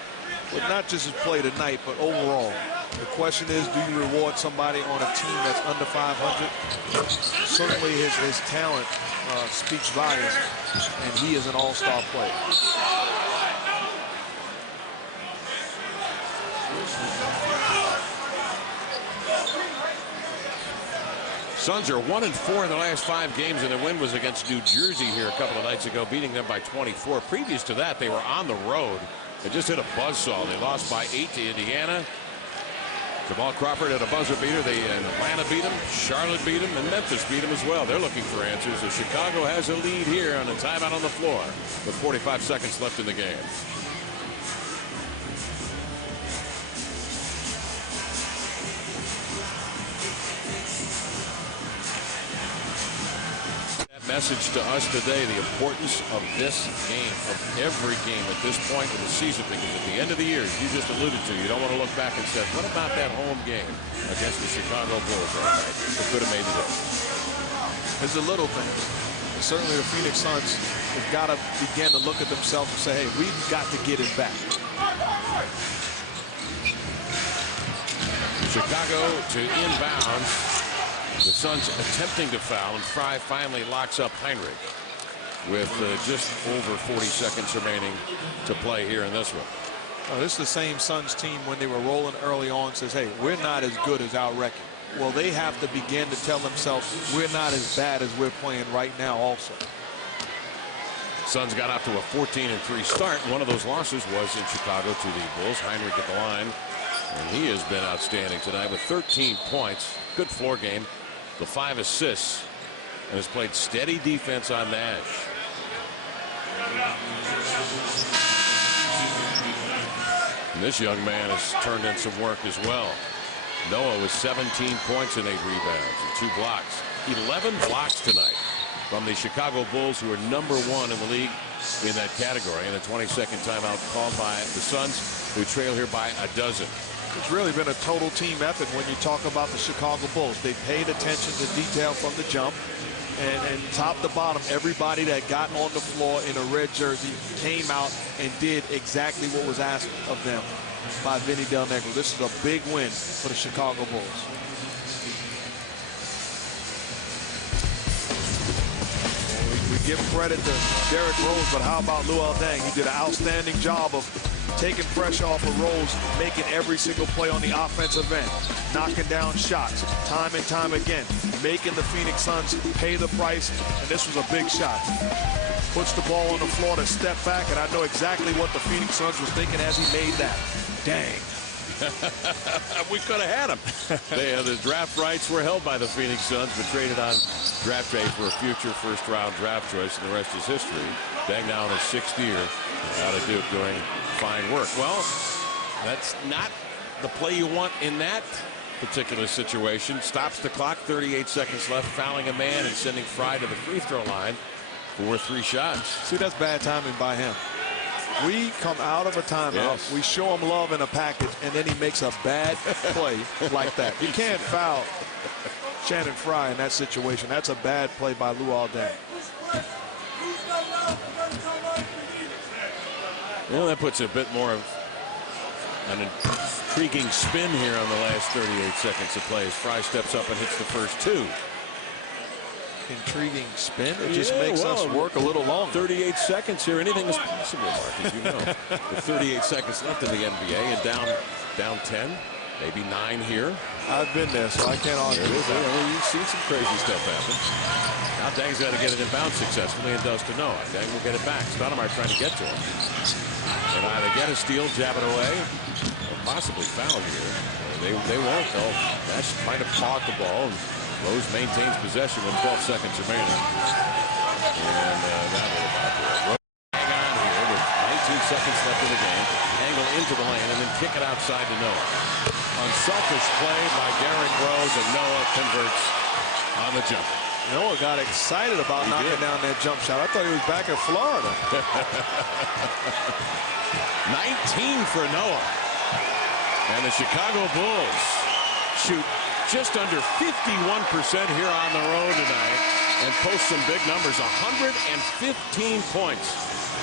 but not just his play tonight, but overall. The question is, do you reward somebody on a team that's under 500? Certainly his talent speaks volumes, and he is an All-Star player. Suns are 1-4 in the last 5 games, and the win was against New Jersey here a couple of nights ago, beating them by 24. Previous to that, they were on the road. They just hit a buzzsaw. They lost by 8 to Indiana. Jamal Crawford had a buzzer beater. Atlanta beat them, Charlotte beat them, and Memphis beat them as well. They're looking for answers as Chicago has a lead here on a timeout on the floor with 45 seconds left in the game. message to us today, the importance of this game, of every game at this point of the season, because at the end of the year, as you just alluded to, you don't want to look back and say, what about that home game against the Chicago Bulls last night? It could have made the difference. It's the little things. Certainly the Phoenix Suns have got to begin to look at themselves and say, hey, we've got to get it back. Chicago to inbound. The Suns attempting to foul, and Fry finally locks up Heinrich with just over 40 seconds remaining to play here in this one. Oh, this is the same Suns team when they were rolling early on says, hey, we're not as good as our record. Well, they have to begin to tell themselves we're not as bad as we're playing right now also. Suns got out to a 14-3 start. One of those losses was in Chicago to the Bulls. Heinrich at the line, and he has been outstanding tonight with 13 points. Good floor game. The 5 assists, and has played steady defense on Nash. And this young man has turned in some work as well. Noah with 17 points and 8 rebounds and 2 blocks. 11 blocks tonight from the Chicago Bulls, who are #1 in the league in that category. And a 22nd timeout called by the Suns, who trail here by a dozen. It's really been a total team effort when you talk about the Chicago Bulls. They paid attention to detail from the jump, and top to bottom, everybody that got on the floor in a red jersey came out and did exactly what was asked of them by Vinny Del Negro. This is a big win for the Chicago Bulls. We give credit to Derrick Rose, but how about Luol Deng? He did an outstanding job of taking pressure off of Rose, making every single play on the offensive end, knocking down shots time and time again, making the Phoenix Suns pay the price, and this was a big shot. Puts the ball on the floor to step back, and I know exactly what the Phoenix Suns was thinking as he made that. Dang. We could have had him. The draft rights were held by the Phoenix Suns, but traded on draft day for a future first-round draft choice, and the rest is history. Deng now in his 6th year out of Duke doing fine work. Well, that's not the play you want in that particular situation. Stops the clock, 38 seconds left, fouling a man and sending Fry to the free throw line for 3 shots. See, that's bad timing by him. We come out of a timeout, yes. We show him love in a package, and then he makes a bad play like that. You can't foul Channing Frye in that situation. That's a bad play by Luol Deng. Well, that puts a bit more of an intriguing spin here on the last 38 seconds of play as Fry steps up and hits the first 2. Intriguing spin. It just makes us work a little longer. 38 seconds here. Anything is possible, Mark, as you know. With 38 seconds left in the NBA and down 10, maybe 9 here. I've been there, so I can't argue. You've seen some crazy stuff happen. Now Deng's got to get it in bounds successfully and does to Noah. Deng will get it back. Stoudemire trying to get to him. And either get a steal, jab it away, or possibly foul here. They won't, though. Nash trying to paw at the ball. Rose maintains possession with 12 seconds remaining. And that will about do it. Rose hang on here with 19 seconds left in the game. Angle into the lane and then kick it outside to Noah. Unselfish play by Derrick Rose, and Noah converts on the jump. Noah got excited about knocking down that jump shot. I thought he was back in Florida. 19 for Noah. And the Chicago Bulls shoot just under 51% here on the road tonight and post some big numbers. 115 points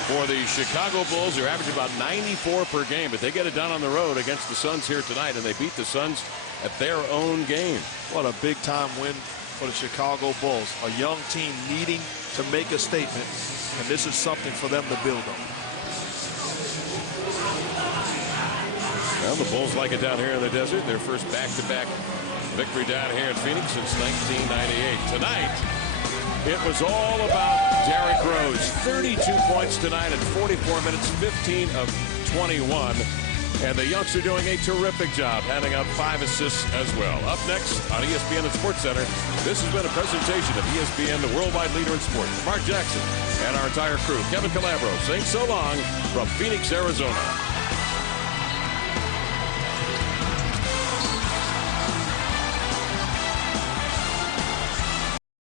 for the Chicago Bulls. They're averaging about 94 per game, but they get it done on the road against the Suns here tonight, and they beat the Suns at their own game. What a big-time win for the Chicago Bulls. A young team needing to make a statement, and this is something for them to build on. Well, the Bulls like it down here in the desert. Their first back-to-back victory down here in Phoenix since 1998. Tonight, it was all about Derrick Rose. 32 points tonight in 44 minutes, 15 of 21. And the youngster doing a terrific job, handing out 5 assists as well. Up next on ESPN and Sports Center, this has been a presentation of ESPN, the worldwide leader in sports. Mark Jackson and our entire crew, Kevin Calabro, saying so long from Phoenix, Arizona.